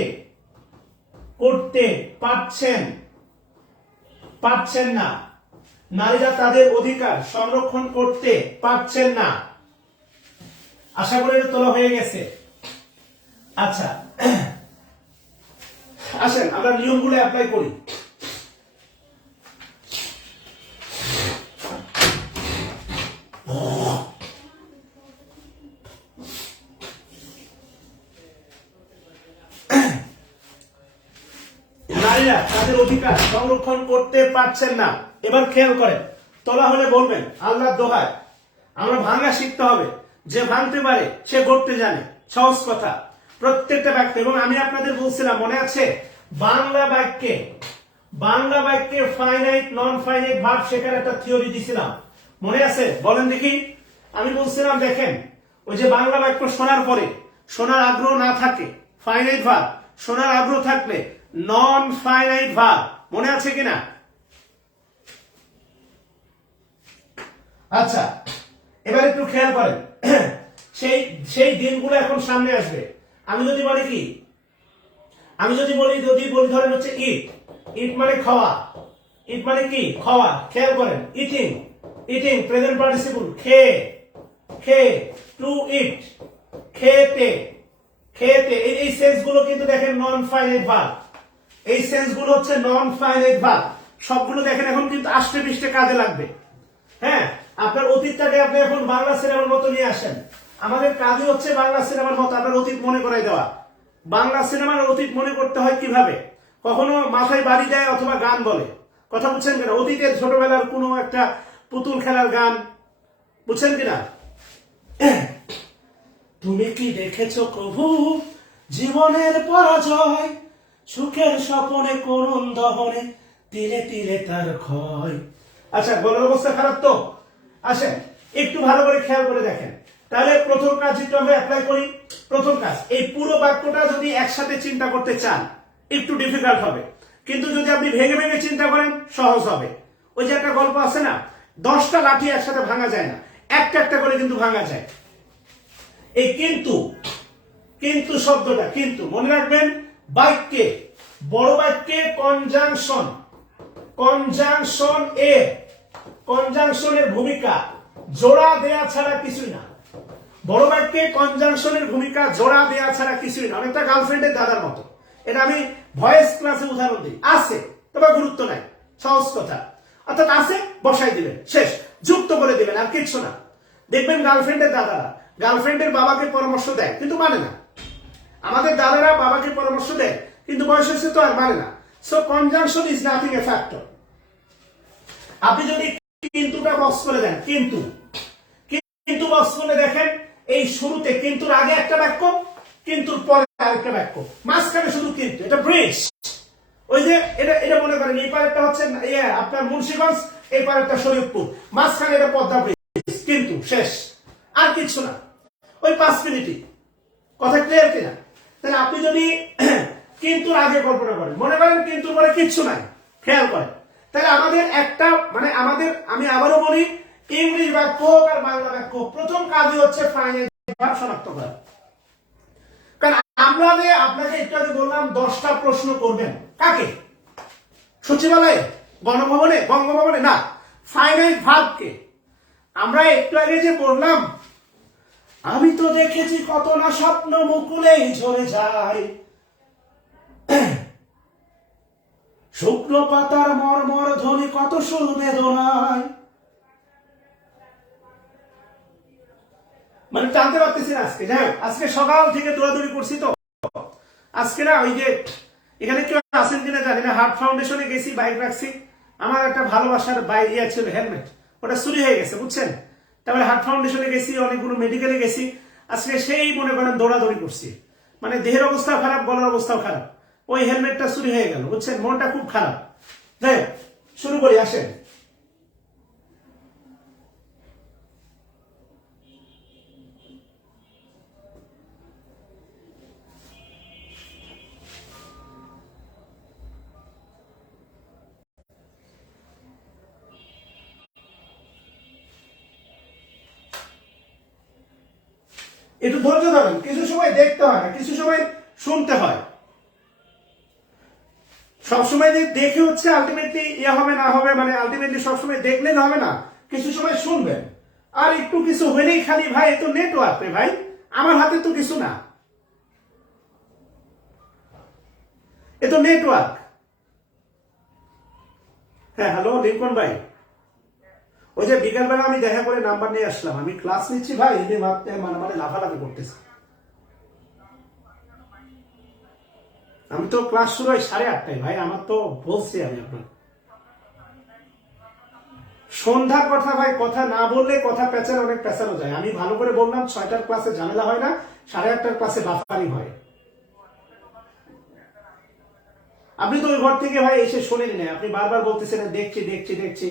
করতে পারছেন, পারছেন না, নারীরা তাদের অধিকার সংরক্ষণ করতে পারছেন না। আশা করি এটা তোলা হয়ে গেছে। আচ্ছা, আসেন আমরা নিয়মগুলো অ্যাপ্লাই করি। নারীরা তাদের অধিকার সংরক্ষণ করতে পারছেন না। এবার খেয়াল করেন, তোলা হলে বলবেন আল্লাহর দোহায় আমরা ভাঙা শিখতে হবে। যে ভাঙতে পারে সে গড়তে জানে, সহজ কথা। প্রত্যেকটা বাক্য, এবং আমি আপনাদের বলছিলাম মনে আছে, বাংলা বাক্যে ফাইনাইট নন ফাইনাইট ভার্ব শেখার একটা থিওরি দিছিলাম, মনে আছে? বলেন দেখি। আমি বলছিলাম দেখেন, ওই যে বাংলা বাক্য শোনার পরে শোনার আগ্রহ না থাকে ফাইনাইট ভার্ব, শোনার আগ্রহ থাকলে নন ফাইনাইট ভার্ব, মনে আছে কিনা? আচ্ছা, এবার একটু খেয়াল করেন, সেই দিনগুলো এখন সামনে আসবে। আমি যদি বলি কি, যদি বলি ধরেন হচ্ছে ইট মানে খাওয়া, ইট মানে কি খাওয়া। খেয়াল করেন, ইটিং প্রেজেন্ট পার্টিসিপল, খেয়ে টু ইট, খেতে এই সেন্স গুলো কিন্তু দেখেন নন ফাইনাইট ভার্ব। এই সেন্স গুলো হচ্ছে নন ফাইনাইট ভার্ব। সবগুলো দেখেন এখন কিন্তু আষ্টে পৃষ্ঠে কাজে লাগবে। হ্যাঁ, আপনার অতীতটাকে আপনি এখন বাংলা সিনেমার মতো নিয়ে আসেন। আমাদের কাজই হচ্ছে বাংলা সিনেমার মতো আপনার অতীত মনে করাই দেওয়া। বাংলা সিনেমার অতীত মনে করতে হয় কিভাবে? কখনো মাথায় বাড়ি দেয় অথবা গান বলে, কথা বুঝছেন কিনা? অতীতের ছোটবেলার কোনো একটা পুতুল খেলার গান, বুঝছেন কিনা? তুমি কি দেখেছো প্রভু জীবনের পরাজয়, সুখের স্বপনে করুণ দহনে তিলে তিলে তার ক্ষয়। আচ্ছা, গলার অবস্থা খারাপ তো? আসেন একটু ভালো করে খেয়াল করে দেখেন। তাহলে প্রথম কাজ একটু আমরা অ্যাপ্লাই করি। প্রথম কাজ, এই পুরো বাক্যটা যদি একসাথে চিন্তা করতে চান একটু ডিফিকাল্ট হবে, কিন্তু যদি আপনি ভেঙে ভেঙে চিন্তা করেন সহজ হবে। ওই যে একটা গল্প আছে না, 10টা লাঠি একসাথে ভাঙা যায় না, একটা একটা করে কিন্তু ভাঙা যায়। এই কিন্তু শব্দটা, কিন্তু মনে রাখবেন, বাক্যে বড় বাক্যে কনজাংশনের ভূমিকা জোড়া দেয়া ছাড়া কিছুই না। বড় বাক্যে কনজাংশনের ভূমিকা জোড়া দেয়া ছাড়া কিছুই না। অনেকটা গার্লফ্রেন্ডের দাদার মতো। এটা আমি ভয়েস ক্লাসে উদাহরণ দিই। আছে তবে গুরুত্ব নাই, সহজ কথা। অর্থাৎ আছে বসাই দিবেন, শেষ, যুক্ত করে দিবেন, আর কিচ্ছু না। দেখবেন গার্লফ্রেন্ডের দাদারা গার্লফ্রেন্ডের বাবাকে পরামর্শ দেয় কিন্তু মানে না। আমাদের দাদারা বাবাকে পরামর্শ দেয় কিন্তু বয়স হচ্ছে তো আর মানে না। So conjunction is nothing A factor. আপনি যদি কিন্তুটা বক্স করে দেন, কিন্তু বক্স করে দেখেন, এই শুরুতে কিন্তুর আগে একটা বাক্য, কিন্তুর পরে আরেকটা বাক্য, মাঝখানে শুধু কিন্তু। এটা ব্রিজ। ওই যে এটা মনে করেন এই পারেরটা হচ্ছে আপনার মুন্সিগঞ্জ, এই পারেরটা শরীয়তপুর, মাঝখানে এটা পদ্মা ব্রিজ, কিন্তু শেষ, আর কিছু না। ওই 5 মিনিটই। কথা ক্লিয়ার কিনা? তাহলে আপনি যদি কিন্তু আগে কল্পনা করেন, মনে করেন কিন্তু পরে কিচ্ছু নাই, খেয়াল করেন, তাহলে আমাদের একটা আমি আবারও বলি, ইংলিশ বাক্য হোক আর বাংলা বাক্য হোক, প্রথম কাজই হচ্ছে ফাইনাইট ভার্ব শনাক্ত করা। কারণ আপনাকে একটু আগে বললাম 10টা প্রশ্ন করবেন। কাকে? সচিবালয়ে, গণভবনে, বঙ্গভবনে না, ফাইনাইট ভার্বকে। আমরা একটু আগে যে বললাম, আমি তো দেখেছি কত না স্বপ্ন মুকুলেই ঝরে যায়, শুকনো পাতার মর্মর ধ্বনি কত সুর বেদনায়। মানে টানতে পারতেছি না আজকে। যাই হোক, আজকে সকাল থেকে দৌড়াদৌড়ি করছি তো। আজকে না ওই যে এখানে কেউ আছেন কিনা জানি না, হার্ট ফাউন্ডেশনে গেছি, বাইক রাখছি, আমার একটা ভালোবাসার বাইক ছিল হেলমেট, ওটা চুরি হয়ে গেছে, বুঝছেন? তারপরে হার্ট ফাউন্ডেশনে গেছি, অনেকগুলো মেডিকেলে গেছি। আজকে সেই মনে করেন দৌড়াদৌড়ি করছি, মানে দেহের অবস্থাও খারাপ, গলার অবস্থাও খারাপ। ওই হেলমেটটা চুরি হয়ে গেল, বুঝছেন? মনটা খুব খারাপ। যাই হোক, শুরু করি, আসেন। একটু ধৈর্য ধরেন, কিছু সময় দেখতে হয় না, কিছু সময় শুনতে হয়। সবসময় দেখে হচ্ছে আলটিমেটলি ইয়া হবে না হবে, মানে আলটিমেটলি সবসময় দেখলেন হবে না, কিছু সময় শুনবেন। আর একটু কিছু হলেই খালি ভাই এ তো নেটওয়ার্ক রে ভাই, আমার হাতে তো কিছু না, এ তো নেটওয়ার্ক। হ্যাঁ হ্যালো লিঙ্কন ভাই, ওই যে বিকালবেলা আমি দেখা করে নাম্বার নিয়ে আসলাম, আমি ক্লাস নিচ্ছি ভাই, এদের মানে লাফালাফি করতেছে। আমি তো ক্লাস শুরু হয় 8:30টায় ভাই, আমার তো বলছি আমি আপনার সন্ধ্যার কথা ভাই, কথা না বললে কথা পেঁচানো অনেক পেঁচানো যায়। আমি ভালো করে বললাম 6টার ক্লাসে ঝামেলা হয় না, 8:30টার ক্লাসে বাফারিং হয়। আপনি তো ওই ঘর থেকে ভাই এসে শোনেন না, আপনি বারবার বলতেছেন দেখছি দেখছি দেখছি।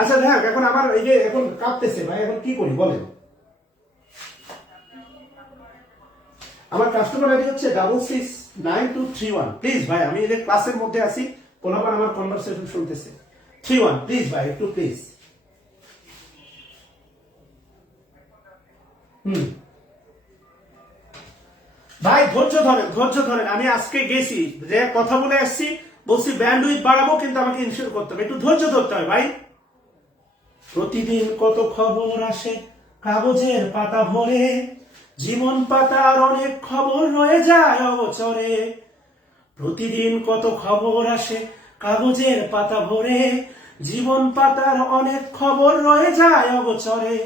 আচ্ছা দেখ, এখন আমার এই যে এখন কাঁপতেছে ভাই, এখন কি করি বলেন? আমার কাস্টমার আইডি হচ্ছে 669231। প্লিজ ভাই, আমি এই ক্লাসের মধ্যে আছি, পোলাপান আমার কনভারসেশন শুনতেছে। 31 প্লিজ ভাই, একটু প্লিজ। ভাই ধৈর্য ধরেন, ধৈর্য ধরেন। আমি আজকে গেছি যে কথা বলে আসছি, বলছি ব্যান্ডউইথ বাড়াবো, কিন্তু আমাকে ইনশিওর করতে হবে, একটু ধৈর্য ধরতে হয় ভাই। প্রতিদিন কত খবর আসে কাগজের পাতা ভরে, জীবন পাতার অনেক খবর রয়ে যায় অগোচরে। প্রতিদিন কত খবর আসে কাগজের পাতা ভরে, জীবন পাতার অনেক খবর রয়ে যায় অগোচরে।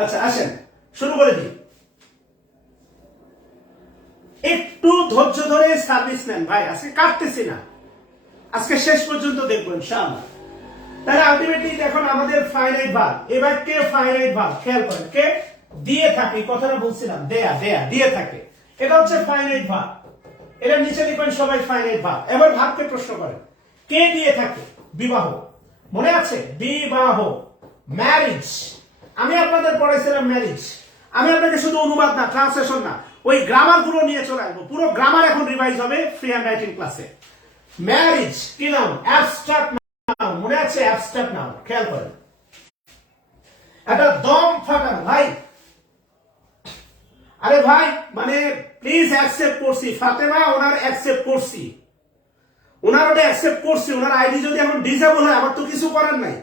আচ্ছা আসেন শুরু করে দিই। একটু ধৈর্য ধরে সার্ভিস নেন ভাই, আজকে কাটতেছি না, আজকে শেষ পর্যন্ত দেখবেন ইনশাআল্লাহ। তাহলে আলটিমেটলি দেখুন আমাদের ফাইনাইট ভার্ব, এবার কে ফাইনাইট ভার্ব, খেয়াল করেন কে দিয়ে থাকে, কথাটা বলছিলাম দেয়া দেয়া দিয়ে থাকে, এটা হচ্ছে ফাইনাইট ভার্ব। এটার নিচে লিখবেন সবাই ফাইনাইট ভার্ব। এবার ভার্বকে প্রশ্ন করেন কে দিয়ে থাকে, বিবাহ, মনে আছে বিবাহ, ম্যারেজ। আমি আপনাদের পড়াইছিলাম ম্যারেজ, আমি আপনাকে শুধু অনুবাদ না, ট্রান্সলেশন না, ওই গ্রামার গুলো নিয়ে চলে আসবো, পুরো গ্রামার এখন রিভাইজ হবে ফ্রি হ্যান্ড রাইটিং ক্লাসে। ম্যারেজ কি নাম, অ্যাবস্ট্রাক্ট নাউন, মনে আছে অ্যাবস্ট্রাক্ট নাউন, খেয়াল করেন। একটা দম ফাটানো ভাই, আরে ভাই মানে প্লিজ অ্যাকসেপ্ট করছি, ফাতেমা ওনার অ্যাকসেপ্ট করছি, ওনার ওটা অ্যাকসেপ্ট করছি, ওনার আইডি যদি এখন ডিসেবল হয় আমার তো কিছু করার নাই।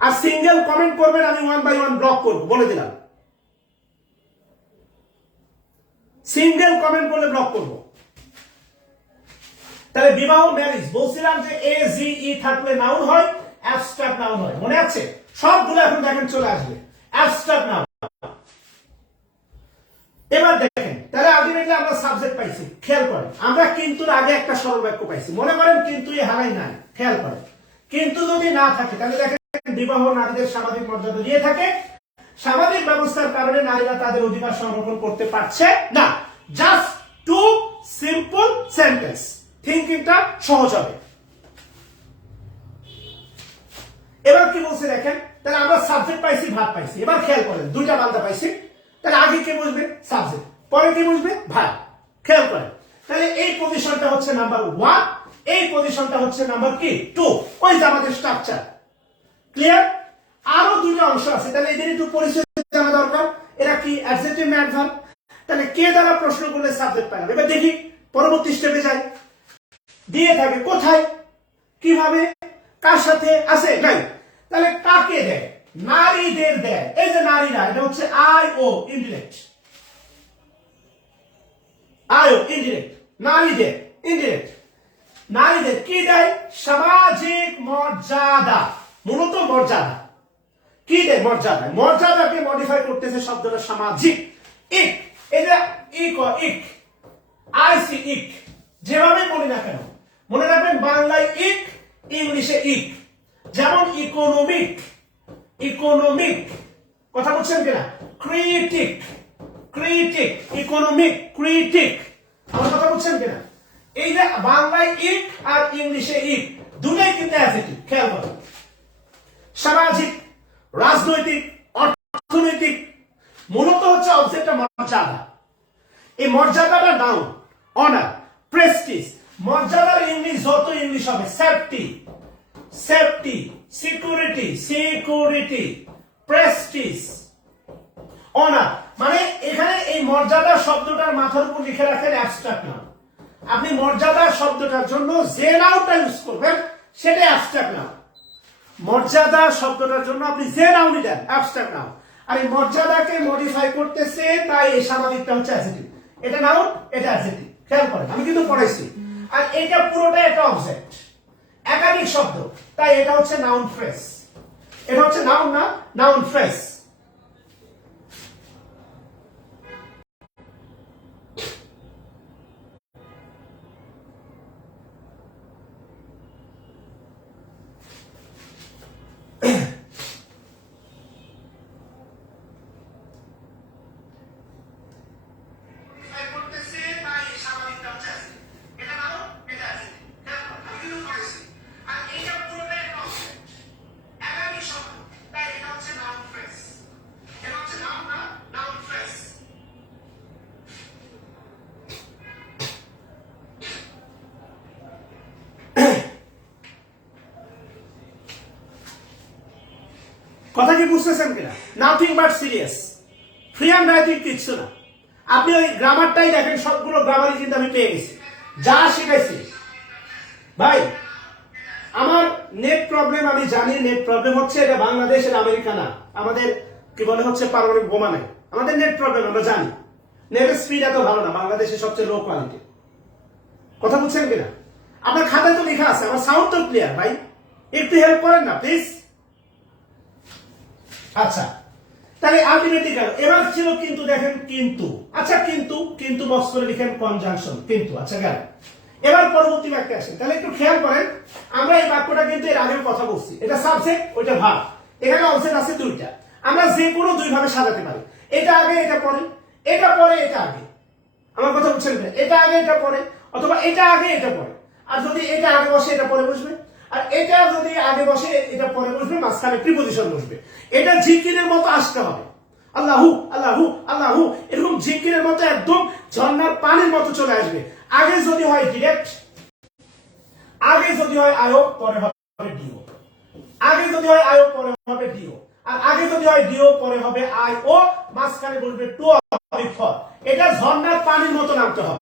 আর সিঙ্গেল কমেন্ট করবেন আমি 1 বাই 1 ব্লক করব, বলে দিলাম। সিঙ্গেল কমেন্ট করলে ব্লক করব। তাহলে বিবাহ ম্যারেজ, বলছিলাম যে এ জি ই থাকলে নাউন হয়, অ্যাবস্ট্রাক্ট নাউন হয়, মনে আছে? সবগুলো এখন দেখেন চলে আসবে অ্যাবস্ট্রাক্ট নাউন। এবার দেখেন তাহলে আলটিমেটলি আমরা সাবজেক্ট পাইছি, খেয়াল করেন। আমরা কিন্তু আগে একটা সরল বাক্য পাইছি, মনে করেন কিন্তু এ হারাই নাই, খেয়াল করেন। কিন্তু যদি না থাকে তাহলে দেখেন বিবাহ নারীদের সামাজিক মর্যাদা দিয়ে থাকে, সামাজিক ব্যবস্থার কারণে নারীরা তাদের অধিকার সংরক্ষণ করতে পারছে না। জাস্ট টু সিম্পল সেন্টেন্স, থিঙ্কিংটা সহজ হবে। এবার কি বলছে দেখেন, তাহলে আমরা সাবজেক্ট পাইছি ভার্ব পাইছি, এবার খেয়াল করেন দুইটা বান্দা পাইছি, তাহলে আগে কে বুঝবে সাবজেক্ট, পরে কি বুঝবে ভার্ব, খেয়াল করেন। তাহলে এই পজিশনটা হচ্ছে নাম্বার 1, এই পজিশনটা হচ্ছে নাম্বার কি 2, ওই যে আমাদের স্ট্রাকচার। ক্লিয়ার? আরো দুইটা অংশ আছে, তাহলে এদের একটু পরিচয় জানা দরকার। এরা কি অ্যাডজেক্টিভ না অ্যাডভার্ব? তাহলে কে দ্বারা প্রশ্ন করলে সাবজেক্ট পাইলাম। এবার দেখি পরবর্তী স্টেপে যাই। দিয়ে থাকে কোথায়, কিভাবে, কার সাথে আছে নাই, তাহলে কাকে দেয়, নারীদের দেয়। এই যে নারীরা, এটা হচ্ছে I O indirect, I O indirect, নারীদের ইনডিরেক্ট। নারীদের কি দেয়, সামাজিক মর্যাদা, মূলত মর্যাদা। কি দেয়, মর্যাদা। মর্যাদাকে মডিফাই করতেছে শব্দটা সামাজিক। ইক, এটা ইক ইক, আইসি ইক, যেভাবে বলি না কেন মনে রাখবেন, বাংলায় ইক, ইংলিশে ইক। যেমন ইকোনমিক, ইকোনমিক, কথা বলছেন কিনা, ক্রিটিক, ক্রিটিক, ইকোনমিক, ক্রিটিক, আমার কথা বলছেন কিনা। এই যে বাংলায় ইক আর ইংলিশে ইক, দুটোই কিন্তু অ্যাডজেক্টিভ, খেয়াল করুন। সামাজিক, রাজনৈতিক, অর্থনৈতিক, মূলত হচ্ছে অবজেক্টটা মর্যাদা। এই মর্যাদাটা নাউন, অনার, প্রেস্টিজ। মর্যাদার ইংলিশ যত ইংলিশ হবে, safety, safety, security, security, Prestige, honour. মানে এখানে এই মর্যাদা শব্দটার মাথার উপর লিখে রাখেন অ্যাবস্ট্রাক্ট নাউন। আপনি মর্যাদা শব্দটার জন্য যে নাউনটা ইউজ করবেন সেটা অ্যাবস্ট্রাক্ট নাউন। মর্যাদা শব্দটার জন্য আপনি যে নাউনই দেন অ্যাবস্ট্রাক্ট নাউন। আর এই মর্যাদাকে মডিফাই করতেছে তাই এই সামাজিকটা হচ্ছে অ্যাডজেক্টিভ। এটা নাউন, এটা অ্যাডজেক্টিভ। খেয়াল করেন, আমি কিন্তু পড়াইছি। আর এটা পুরোটাই একটা অবজেক্ট, একাধিক শব্দ, তাই এটা হচ্ছে নাউন ফ্রেজ। এটা হচ্ছে নাউন না, নাউন ফ্রেজ। কথা কি বুঝতেছেন কিনা? Nothing but serious, free and writing কিচ্ছু না। আপনি ওই গ্রামারটাই দেখেন, সবগুলো গ্রামারই কিন্তু আমি পেয়ে গেছি, যা শিখাইছি। ভাই আমার নেট প্রবলেম, আমি জানি নেট প্রবলেম হচ্ছে, এটা বাংলাদেশের আমেরিকা না, আমাদের কি বলে হচ্ছে পারমাণবিক বোমা নেই, আমাদের নেট প্রবলেম, আমরা জানি নেটের স্পিড এত ভালো না, বাংলাদেশের সবচেয়ে লো কোয়ালিটি। কথা বুঝছেন কিনা? আপনার খাতায় তো লেখা আছে, আমার সাউন্ড তো ক্লিয়ার। ভাই একটু হেল্প করেন না প্লিজ। আচ্ছা, তাহলে আলটিমেটলি গেল। এবার ছিল কিন্তু, দেখেন কিন্তু। আচ্ছা, কিন্তু কিন্তু বক্স করে লিখেন কনজাংশন, কিন্তু। আচ্ছা গেল। এবার পরবর্তী বাক্যে আসেন, তাহলে একটু খেয়াল করেন। আমরা এই বাক্যটা কিন্তু এর আগেও কথা বলছি, এটা সাবজেক্ট, ওইটা ভার্ব। এখানে অবজেক্ট আছে দুইটা, আমরা যে কোনো দুই ভাবে সাজাতে পারি। এটা আগে, এটা পরে, এটা পরে, এটা আগে। আমার কথা বুঝছেন না? এটা আগে, এটা পরে, অথবা এটা আগে, এটা পরে। আর যদি এটা আগে বসে, এটা পরে বসবে। আর এটা যদি আগে বসে, এটা পরে বসবে, মাঝখানে প্রিপজিশন বসবে। এটা জিকিরের মতো আসতে হবে, আল্লাহু আল্লাহু আল্লাহু, এরকম জিকিরের মতো একদম ঝর্ণার পানির মতো চলে আসবে। আগে যদি হয় ডিরেক্ট, আগে যদি হয় আয়ো, পরে হবে ডিও। আগে যদি হয় আয়ো, পরে হবে ডিও। আর আগে যদি হয় ডিও, পরে হবে আই ও, মাঝখানে বলবে টু অবিফর। এটা ঝর্ণার পানির মতো নামতে হবে।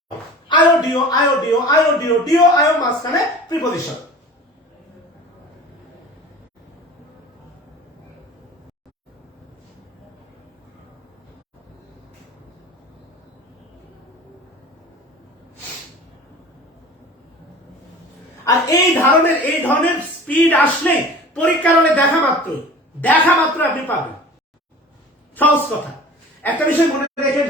আয়ো ডিও, আয়ো ডিও, আয়ো ডিও, ডিও আয়ো, মাঝখানে প্রিপজিশন। আর এই ধরনের স্পিড আসলে পরীক্ষার হলে দেখা মাত্র আপনি পাবেন। সহজ কথা। একটা বিষয় মনে রেখেন,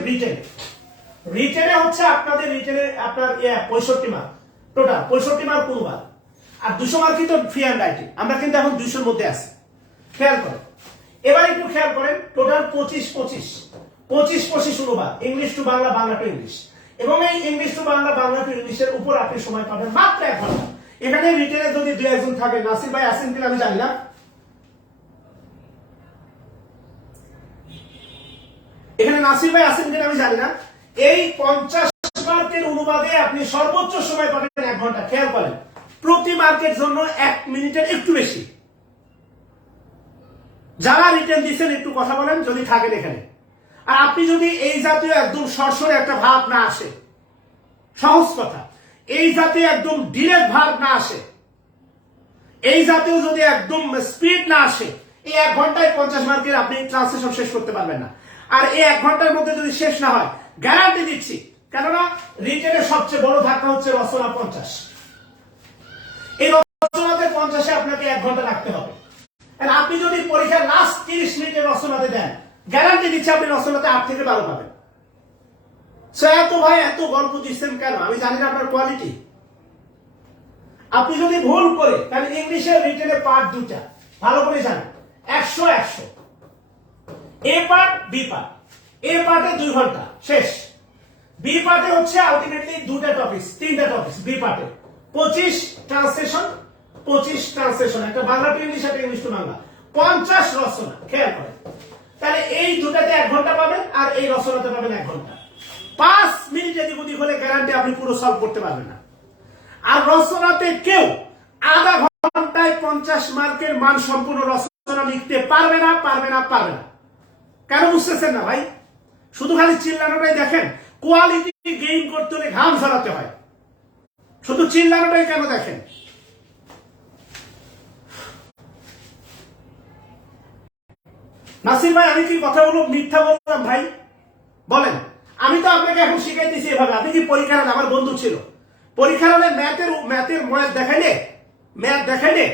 রিটেনে হচ্ছে আপনাদের রিটেনে আপনার 65 মার্ক টোটাল, 65 মার্ক অনুবাদ, আর 200 মার্ক কিন্তু ফ্রি হ্যান্ড রাইটিং। আমরা কিন্তু এখন 200-র মধ্যে আছি। খেয়াল করেন, এবার একটু খেয়াল করেন, টোটাল 25 অনুবাদ, English to Bangla, Bangla to English. এবং এই English to Bangla, Bangla to ইংলিশের উপর আপনি সময় পাবেন মাত্র 1 ঘন্টা। এখানে রিটেনে যদি 2-1 থাকে, নাসির ভাই আছেন কিনা আমি জানি না, এখানে নাসির ভাই আছেন কিনা আমি জানি না। এই 50 মার্কের অনুবাদে আপনি সর্বোচ্চ সময় পাবেন 1 ঘন্টা। খেয়াল করেন, প্রতি মার্কের জন্য 1 মিনিটের একটু বেশি। যারা রিটেন দিচ্ছেন একটু কথা বলেন যদি থাকেন এখানে। আর আপনি যদি এই জাতীয় একদম সরসরে একটা ভাব না আসে, সহজ কথা, এই জাতীয় একদম ডিরেক্ট ভাব না আসে, এই জাতীয় যদি একদম স্পিড না আসে, এই 1 ঘন্টায় 50 মার্কের আপনি ট্রান্সলেশন শেষ করতে পারবেন না। আর এই 1 ঘন্টার মধ্যে যদি শেষ না হয়, গ্যারান্টি দিচ্ছি, কেননা রিটেনের সবচেয়ে বড় ধাক্কা হচ্ছে রচনা 50। এই রচনাতে 50-এ আপনাকে 1 ঘন্টা রাখতে হবে। আর আপনি যদি পরীক্ষার লাস্ট 30 মিনিটে রচনাতে দেন, গ্যারান্টি দিচ্ছি আপনি রচনাতে 8 থেকে 12 পাবেন। এত ভাই এত গল্প দিচ্ছেন কেন? আমি জানি না আপনার কোয়ালিটি। আপনি যদি ভুল করে, তাহলে ইংলিশের রিটেনে পার্ট 2টা ভালো করে জানেন, 100 এ পার্ট, বি পার্ট। এ পার্টে 2 ঘন্টা শেষ। বি পার্টে হচ্ছে আলটিমেটলি 2টা টপিক, 3টা টপিক। বি পার্টে 25 ট্রান্সলেশন, একটা বাংলা টু ইংলিশ, একটা ইংলিশ টু বাংলা, 50 রচনা। খেয়াল করেন, তাহলে এই দুটাতে 1 ঘন্টা পাবেন, আর এই রচনাতে পাবেন 1 ঘন্টা। 5 মিনিট এদিক ওদিক হলে গ্যারান্টি আপনি পুরো সলভ করতে পারবেন না। আর রচনাতে কেউ আধা ঘন্টায় 50 মার্কের মান সম্পূর্ণ রচনা লিখতে পারবে না। কেন বুঝতেছেন না ভাই? শুধু খালি চিল্লানোটাই দেখেন, কোয়ালিটি গেইন করতে হলে ঘাম ঝরাতে হয়, শুধু চিল্লানোটাই কেন দেখেন? নাসির ভাই, আমি কি কথাগুলো মিথ্যা বললাম ভাই? বলেন। আমি তো আপনাকে এখন শিখাইতেছি এভাবে। আপনি কি পরীক্ষার হলে, আমার বন্ধু ছিল, পরীক্ষার হলে ম্যাথের ম্যাথ দেখাইলে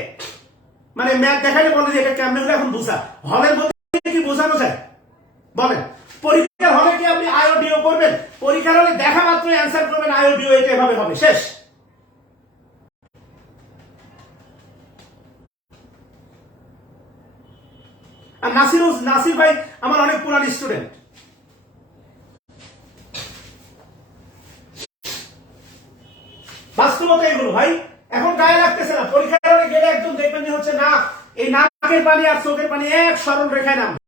মানে ম্যাথ দেখাইলে বলে যে এটা কেমনে হলে এখন বুঝা। হলের মধ্যে কি বোঝানো যায়? বলেন। পরীক্ষার হলে কি আপনি আইওডিও করবেন? পরীক্ষার হলে দেখা মাত্র অ্যান্সার করবেন আইওডিও, এটা এভাবে হবে, শেষ। আর নাসির ভাই আমার অনেক পুরান স্টুডেন্ট। বাস্তবতা এগুলো ভাই, এখন গায়ে লাগতেছে না। পরীক্ষার হলে গেলে একদম দেখবেন যে হচ্ছে না, এই নাকের পানি আর চোখের পানি এক সরল রেখায় নামবে।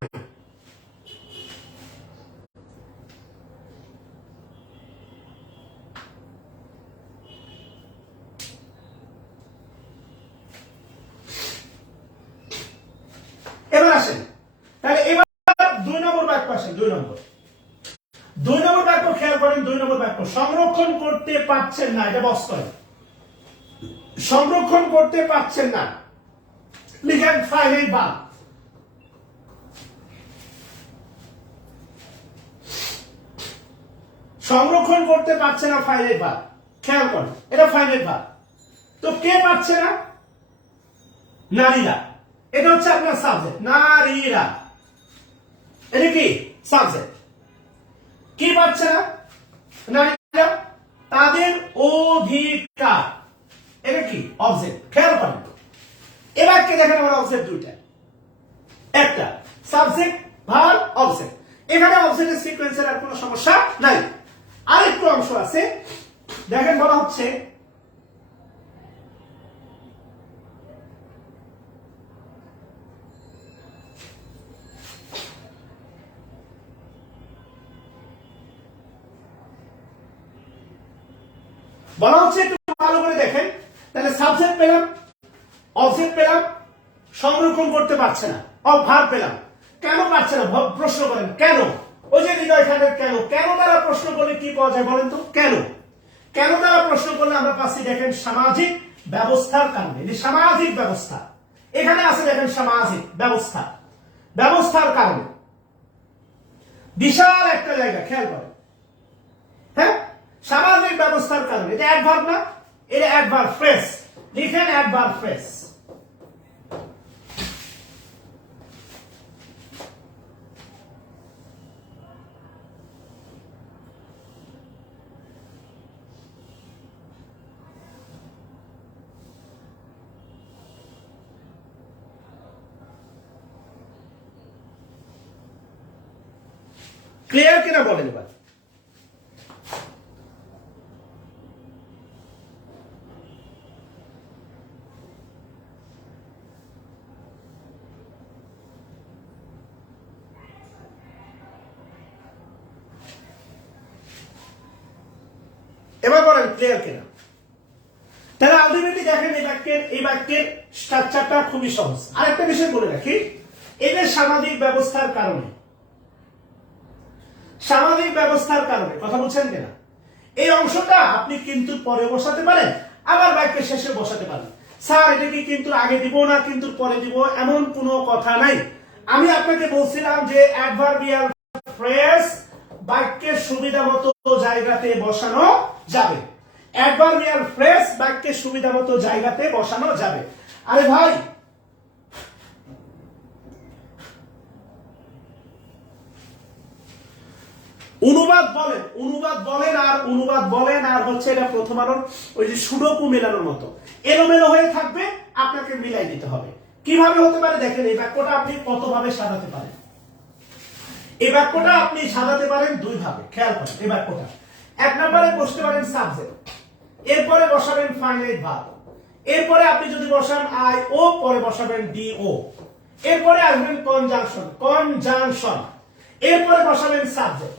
এবার আসেন, তাহলে এবার 2 নম্বর বাক্য আসেন। 2 নম্বর বাক্য খেয়াল করেন। 2 নম্বর বাক্য, সংরক্ষণ করতে পারছেন না, এটা বস করেন। সংরক্ষণ করতে পারছেন না, লিখেন ফাইনাইট ভার্ব। সংরক্ষণ করতে পারছে না, ফাইনাইট ভার্ব। খেয়াল করেন, এটা ফাইনাইট ভার্ব। তো কে পারছে না? নারীরা। এটা হচ্ছে আপনার সাবজেক্ট, নারীরা। এটা কি সাবজেক্ট? কি পাচ্ছে না নারীরা? তাদের অধিকার। এটা কি অবজেক্ট? খেয়াল করেন, এবার কে দেখেন আমার অবজেক্ট দুইটা, একটা সাবজেক্ট ভার্ব অবজেক্ট। এখানে অবজেক্টের সিকোয়েন্সের আর কোনো সমস্যা নাই। আরেকটু অংশ আছে, দেখেন বলা হচ্ছে একটু ভালো করে দেখেন। তাহলে সাবজেক্ট পেলাম, অবজেক্ট পেলাম, সংরক্ষণ করতে পারছে না, ভার্ব পেলাম। কেন পারছে না? প্রশ্ন করেন কেন? ওই যে হৃদয় খানের কেন তারা প্রশ্ন করলে কি পাওয়া যায় বলেন তো? কেন তারা প্রশ্ন করলে আমরা পাচ্ছি, দেখেন সামাজিক ব্যবস্থার কারণে। সামাজিক ব্যবস্থা এখানে আছে, দেখেন সামাজিক ব্যবস্থার কারণে। বিশাল একটা জায়গা, খেয়াল করেন। হ্যাঁ, সামাজিক ব্যবস্থার কারণে। এটা অ্যাডভার্ব না, এটা অ্যাডভার্ব ফ্রেজ। লিখেন অ্যাডভার্ব ফ্রেজ। ক্লিয়ার কিনা বলেন এবার? এবার বলেন ক্লিয়ার কিনা? তাহলে আলটিমেটলি দেখেন এই বাক্যের স্ট্রাকচারটা খুবই সহজ। আরেকটা বিষয় বলে রাখি, এদের সামাজিক ব্যবস্থার কারণে কথা বলছেন কিনা, এই অংশটা আপনি কিন্তু পরে বসাতে পারেন, আবার বাক্যের শেষে বসাতে পারেন। স্যার এটা কি কিন্তু আগে দিব না কিন্তু পরে দিব, এমন কোনো কথা নাই। আমি আপনাকে বলছিলাম যে অ্যাডভার্বিয়াল ফ্রেজ বাক্যের সুবিধা মতো জায়গাতে বসানো যাবে। অ্যাডভার্বিয়াল ফ্রেজ বাক্যের সুবিধা মতো জায়গাতে বসানো যাবে। আরে ভাই, অনুবাদ বলেন আর হচ্ছে এটা প্রথম আলোর ওই যে সুডোকু মেলানোর মতো এলোমেলো হয়ে থাকবে, আপনাকে মিলাই দিতে হবে। কিভাবে হতে পারে দেখেন, এই বাক্যটা আপনি কতভাবে সাজাতে পারেন। এই বাক্যটা আপনি সাজাতে পারেন দুই ভাবে, খেয়াল করেন। এই বাক্যটা এক নম্বরে বসতে পারেন সাবজেক্ট, এরপরে বসাবেন ফাইনাইট ভার্ব, এরপরে আপনি যদি বসান আই ও, পরে বসাবেন ডি ও, এরপরে আসবেন কনজাংশন, এরপরে বসাবেন সাবজেক্ট,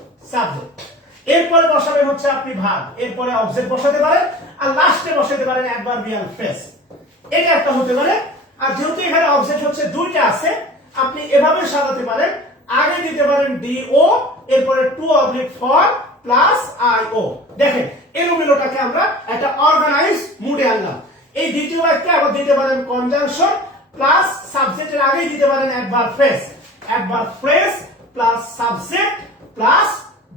এরপরে বসাবেন হচ্ছে আপনি ভার্ব, এরপরে অবজেক্ট বসাতে পারেন, আর লাস্টে বসাতে পারেন অ্যাডভার্বিয়াল ফ্রেজ। এটা একটা হতে পারে। আর যেহেতু এখানে অবজেক্ট হচ্ছে দুইটা আছে, আপনি এভাবে সাজাতে পারেন। আগে দিতে পারেন DO, এরপরে 2/4 প্লাস IO। দেখেন এলোমেলোটাকে আমরা একটা অর্গানাইজ মুডে আনলাম। এই দ্বিতীয় বাক্যে আবার দিতে পারেন কনজাংশন প্লাস সাবজেক্টের আগেই দিতে পারেন adverb phrase, adverb phrase plus subject plus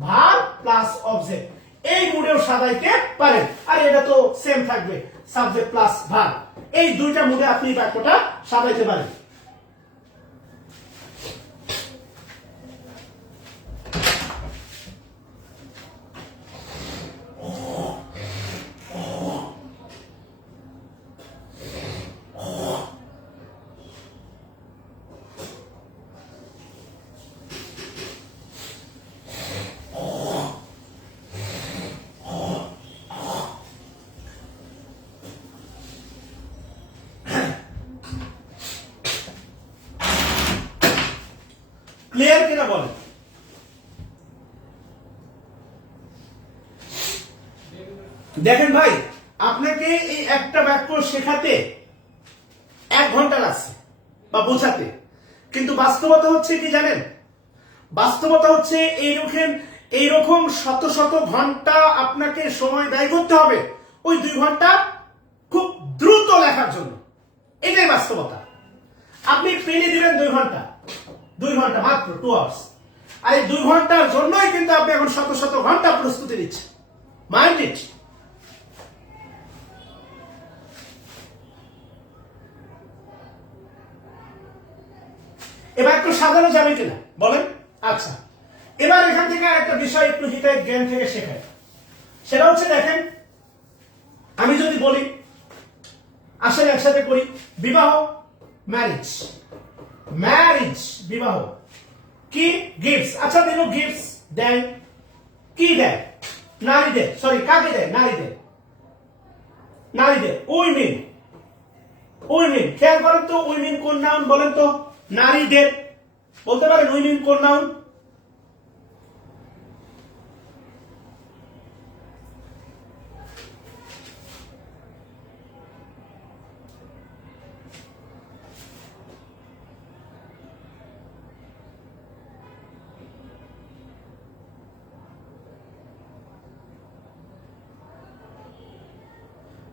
verb plus object, এই মুডেও সাজাইতে পারেন। আর এটা তো সেম থাকবে, সাবজেক্ট প্লাস ভার্ব। এই দুইটা মুডে আপনি বাক্যটা সাজাইতে পারেন। ক্লিয়ার কিনা বলেন? দেখেন ভাই, আপনাকে এই একটা বাক্য শেখাতে 1 ঘন্টা লাগছে বা বোঝাতে, কিন্তু বাস্তবতা হচ্ছে কি জানেন? বাস্তবতা হচ্ছে এইরকম শত শত ঘন্টা আপনাকে সময় ব্যয় করতে হবে ওই 2 ঘন্টা খুব দ্রুত লেখার জন্য। এটাই বাস্তবতা। আপনি পেনে দিবেন 2 ঘন্টা, 2 ঘন্টা মাত্র 2 আওয়ার্স। আর এই 2 ঘন্টার জন্যই কিন্তু আপনি এখন শত শত ঘন্টা প্রস্তুতি নিচ্ছেন। Mind it. এবার একটু সাজানো যাবে কিনা বলেন? আচ্ছা, এবার এখান থেকে একটা বিষয় একটু হিতায় জ্ঞান থেকে শেখায়। সেটা হচ্ছে দেখেন, আমি যদি বলি আসলে একসাথে করি, বিবাহ, ম্যারেজ, ম্যারেজ বিবাহ, কি গিফটস, আচ্ছা দিল গিফটস দেয়, কি দেয়? নারীদের, সরি কাকে দেয়? নারীদের, নারীদের, উইমেন, উইমেন। খেয়াল করেন তো উইমেন কোন নাউন বলেন তো? নারীদের। বলতে পারেন উইমেন কোন নাউন?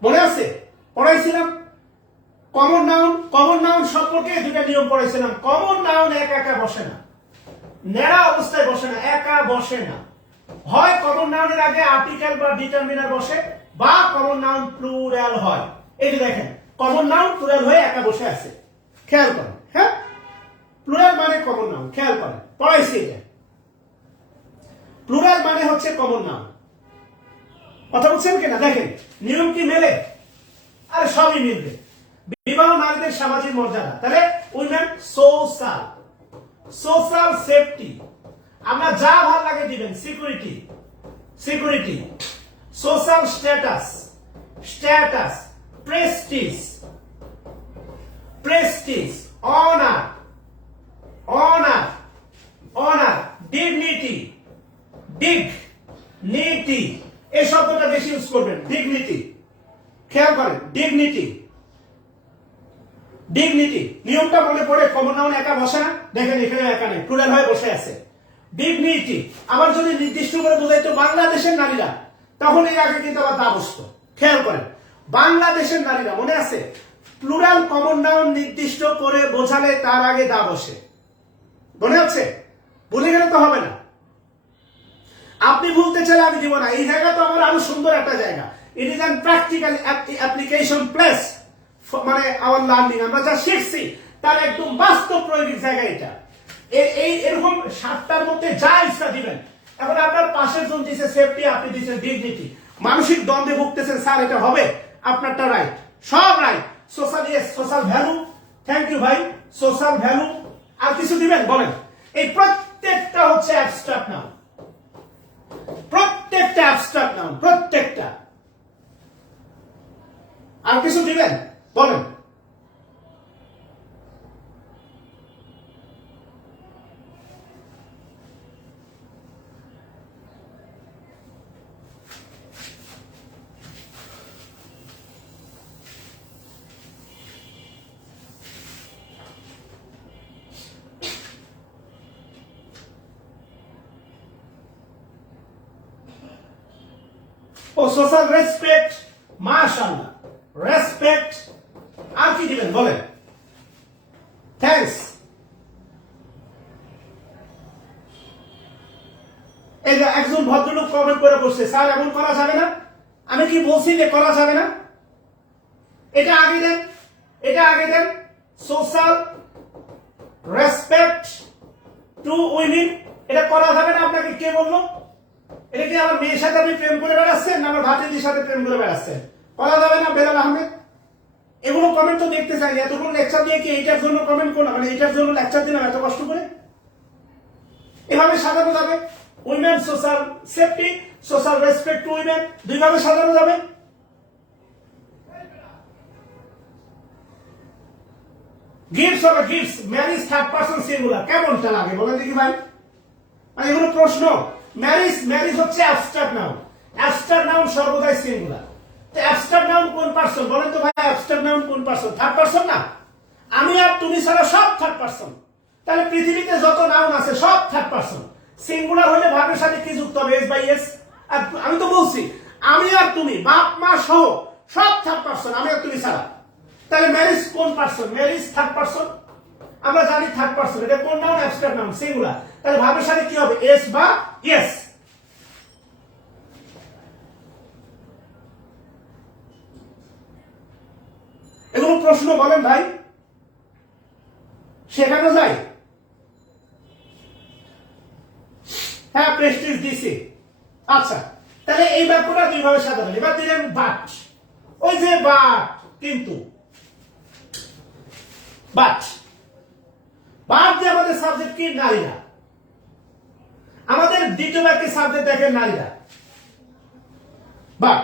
মনে আছে? পড়াইছিলাম কমন নাউন। কমন নাউন সম্পর্কে দুটা নিয়ম পড়াইছিলাম। কমন নাউন একা একা বসে না, নেড়া অবস্থায় বসে না, একা বসে না। হয় কমন নাউনের আগে আর্টিকেল বা ডিটারমিনার বসে, বা কমন নাউন প্লুরাল হয়। এই যে দেখেন, কমন নাউন প্লুরাল হয়ে একা বসে আছে। খেয়াল করেন, হ্যাঁ, প্লুরাল মানে কমন নাউন। খেয়াল করেন, পড়াইছি এটা। প্লুরাল মানে হচ্ছে কমন নাউন। কথা বলছেন কিনা? দেখেন নিয়ম কি মেলে? আরে সবই মিলবে। বিবাহ নারীদের সামাজিক মর্যাদা, তাহলে উইমেন সোশ্যাল, সোশ্যাল সেফটি, আমরা যা ভালো লাগে দিবেন, security, security, social status, status, Prestige, Prestige, honour, honour, honour, dignity, dignity, এই শব্দটা বেশি ইউজ করবেন, ডিগনিটি। খেয়াল করেন, ডিগনিটি, ডিগনিটি। নিয়মটা মনে পড়ে, কমন নাউন একা বসে না, দেখেন এখানে একা নেই, প্লুরাল হয়ে বসে আছে। ডিগনিটি। আবার যদি নির্দিষ্ট করে বোঝাইতো বাংলাদেশের নারীরা, তখন এর আগে কিন্তু আবার দা বসতো। খেয়াল করেন, বাংলাদেশের নারীরা, মনে আছে? প্লুরাল কমন নাউন নির্দিষ্ট করে বোঝালে তার আগে দা বসে। মনে আছে? ভুলে গেলে তো হবে না। আপনি ভুলতে চাইলে আমি দিব না। এই জায়গা তো আমার আরো সুন্দর একটা জায়গা। It is an practical application place, মানে আওয়ার লার্নিং, আমরা যা শিখছি তার একদম বাস্তব প্রয়োগিক জায়গা এটা। এই এরকম 7টার মধ্যে যা ইচ্ছা দিবেন। এখন আপনার পাশের জন দিছে সেফটি, আপনি দিচ্ছেন ডিগনিটি। মানসিক দ্বন্দ্বে ভুগতেছেন, স্যার এটা হবে, আপনারটা রাইট, সব right. Social, yes, social value, thank you ভাই, সোশ্যাল ভ্যালু। আর কিছু দিবেন বলেন? এই প্রত্যেকটা হচ্ছে অ্যাবস্ট্রাক্ট নাউন, প্রত্যেকটা অ্যাবস্ট্রাক্ট নাউন, প্রত্যেকটা। আর কিছু দিবেন বলেন? ও সোশ্যাল রেসপেক্ট, মাশাআল্লাহ, রেসপেক্ট। আর কি দিবেন বলেন? থ্যাঙ্কস। এই যে একজন ভদ্রলোক কমেন্ট করে বসছে, স্যার এমন করা যাবে না। আমি কি বলছি যে করা যাবে না? এটা আগে দেন, এটা আগে দেন। সোশ্যাল রেসপেক্ট টু উইমেন, এটা করা যাবে না আপনাকে কে বললো? এটা কি আমার মেয়ের সাথে আপনি প্রেম করে বেড়াচ্ছেন না আমার ভাতিজির সাথে প্রেম করে বেড়াচ্ছেন? করা যাবে না বেলাল আহমেদ? এগুলো কমেন্ট তো দেখতে চাই। এতগুলো লেকচার দিয়ে কি এইটার জন্য কমেন্ট করলাম, মানে এইটার জন্য লেকচার দিলাম এত কষ্ট করে? এভাবে সাজানো যাবে? Women social safety, social respect to women, দুইভাবে সাজানো যাবে। গিফটস হবে gifts, marriage third person singular, কেমনটা লাগে বলেন দেখি ভাই? মানে এগুলো প্রশ্ন। ম্যারিজ, ম্যারিজ হচ্ছে অ্যাবস্ট্রাক্ট নাউন, অ্যাবস্ট্রাক্ট নাউন সর্বদাই সিঙ্গুলার। তো অ্যাবস্ট্রাক্ট নাউন কোন পারসন বলেন তো ভাই? অ্যাবস্ট্রাক্ট নাউন কোন পারসন? থার্ড পারসন না? আমি আর তুমি ছাড়া সব থার্ড পারসন। তাহলে পৃথিবীতে যত নাউন আছে সব থার্ড পারসন। সিঙ্গুলার হলে ভার্বের সাথে কি যুক্ত হবে? S by S. আর আমি তো বলছি আমি আর তুমি, বাপ মা সহ সব থার্ড পারসন, আমি আর তুমি ছাড়া। তাহলে ম্যারিজ কোন পারসন? ম্যারিজ থার্ড পারসন, আমরা জানি থার্ড পারসন। এটা কোন নাউন? Abstract noun, singular. তাহলে ভার্বের সাথে কি হবে? এস বা ইয়েস। এগুলো প্রশ্ন বলেন ভাই, শেখানো যায়? হ্যাঁ, প্রেস্টিজ দিছি। আচ্ছা, তাহলে এই বাক্যটা দুইভাবে সাজাবেন। এবার দিলেন বাট, ওই যে বাট, কিন্তু বাট, বাট যে আমাদের সাবজেক্ট কি? নারীরা। আমাদের দ্বিতীয় বাক্যের সাবজেক্ট দেখেন নারীরা, বাট।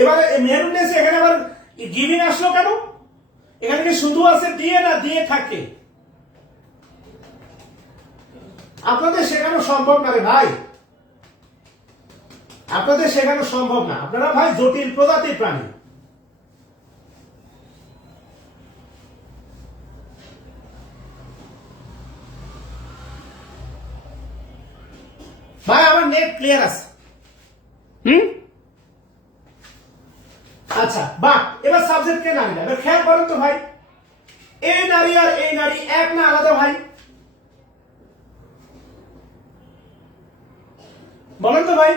এবারে মেরুনেস এখানে আবার গিভিং আসলো কেন? এখানে কি শুধু আছে দিয়ে, না দিয়ে থাকে? আপনাদের শেখানো সম্ভব না রে ভাই, আপনাদের শেখানো সম্ভব না। আপনারা ভাই জটিল প্রজাতির প্রাণী। ভাই আমার নেট ক্লিয়ার আছে। আচ্ছা, বাট। এবার সাবজেক্ট কে? নারীরা। এবার খেয়াল করেন তো ভাই, এই নারী আর এই নারী এক না আলাদা ভাই? বলেন তো ভাই।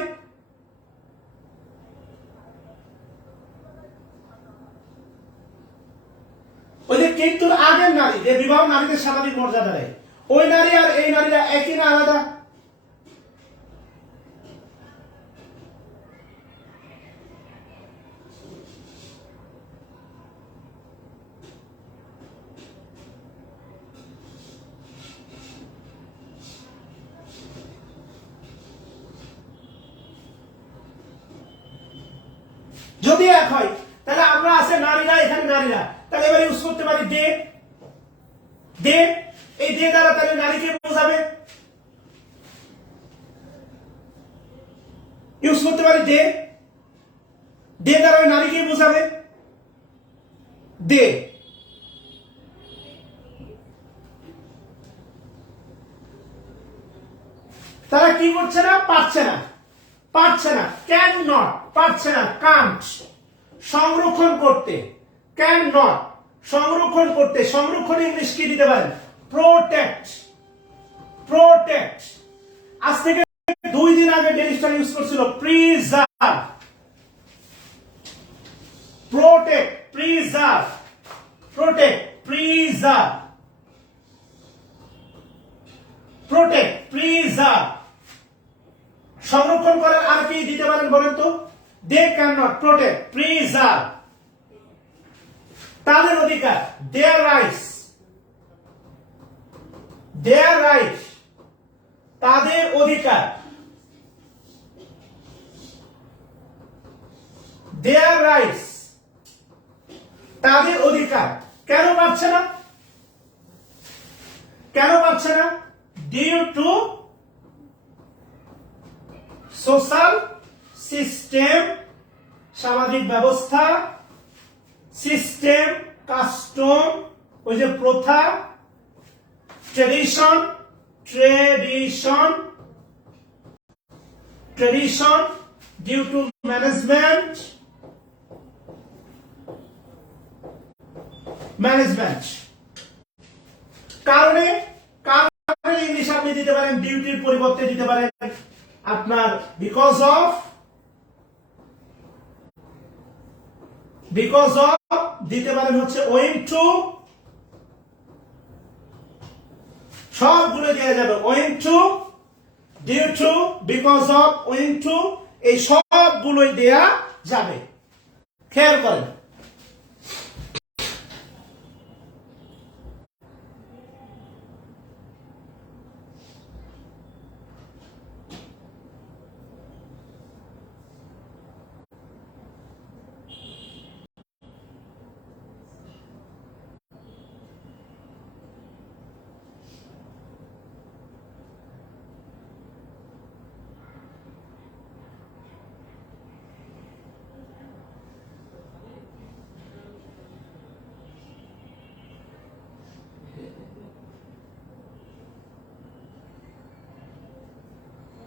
ওই যে কিন্তু আগের নারী, যে বিবাহ নারীদের স্বাভাবিক মর্যাদা দেয়, ওই নারী আর এই নারীরা একই না আলাদা? যদি এক হয় তাহলে আমরা আছে নারীরা, এখানে নারীরা, তাহলে এবার ইউজ করতে পারি দে। দে, এই দে দ্বারা তাহলে নারীকে বোঝাবে, ইউজ করতে পারি দে। দে দ্বারা নারীকে বোঝাবে, দে। তারা কি করছে না? পারছে না, পারছে না। ক্যান নট, পারছে না। কান্ট, সংরক্ষণ করতে। ক্যান নট, সংরক্ষণ করতে। সংরক্ষণ ইংলিশ কি দিতে পারেন? Protect, protect. আজ থেকে 2 দিন আগে ডেলিস্টার ইউজ করছিল preserve, protect, preserve, protect, preserve, protect, preserve. সংরক্ষণ করার আর কি দিতে পারেন বলেন তো? They can not protect, preserve. তাদের অধিকার, দেয়ার রাইটস, দেয়ার রাইট, তাদের অধিকার, দেয়ার রাইটস, তাদের অধিকার। কেন পাচ্ছে না? কেন পাচ্ছে না? ডিউ টু সোশ্যাল সিস্টেম, সামাজিক ব্যবস্থা, সিস্টেম, কাস্টম, ওই যে প্রথা, tradition, tradition, tradition due to management, management কারণে, কারণে ইংলিশ আপনি দিতে পারেন ডিউটির পরিবর্তে দিতে পারেন আপনার বিকজ অফ, বিকজ অফ দিতে পারেন হচ্ছে ওয়িং টু, সবগুলো দেওয়া যাবে owing to, due to, because of, owing to, এই সবগুলোই দেয়া যাবে। খেয়াল করেন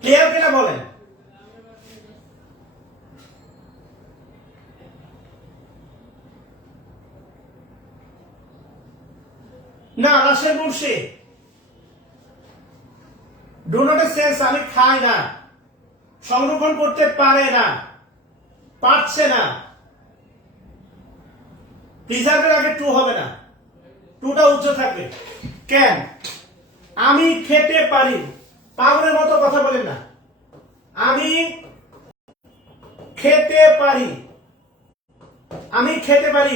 ক্লিয়ার কিনা বলেন। না Rashed Murshi, do not a sense আমি খাই না, সংরক্ষণ করতে পারে না, পারছে না, প্রিজার্ভের আগে টু হবে না, টুটা উচ্চ থাকবে। কেন? আমি খেতে পারি, পাগলের মতো কথা বলেন না, আমি খেতে পারি, আমি খেতে পারি,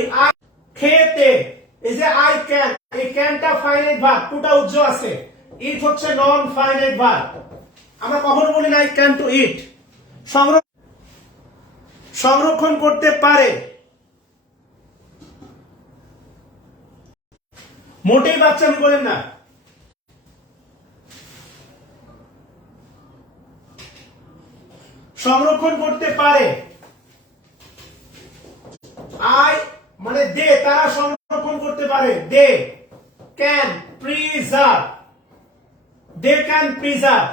খেতে, এই যে আই ক্যান, এই ক্যানটা ফাইনাইট ভার্ব, টুটা উজ্জ আছে, ইট হচ্ছে নন ফাইনাইট ভার্ব। আমরা কখনো বলি না আই ক্যান টু ইট। সংরক্ষণ করতে পারে, মোটেই বাচ্চামি করেন না। সংরক্ষণ করতে পারে, আই মানে দে, তারা সংরক্ষণ করতে পারে, they can preserve, they can preserve,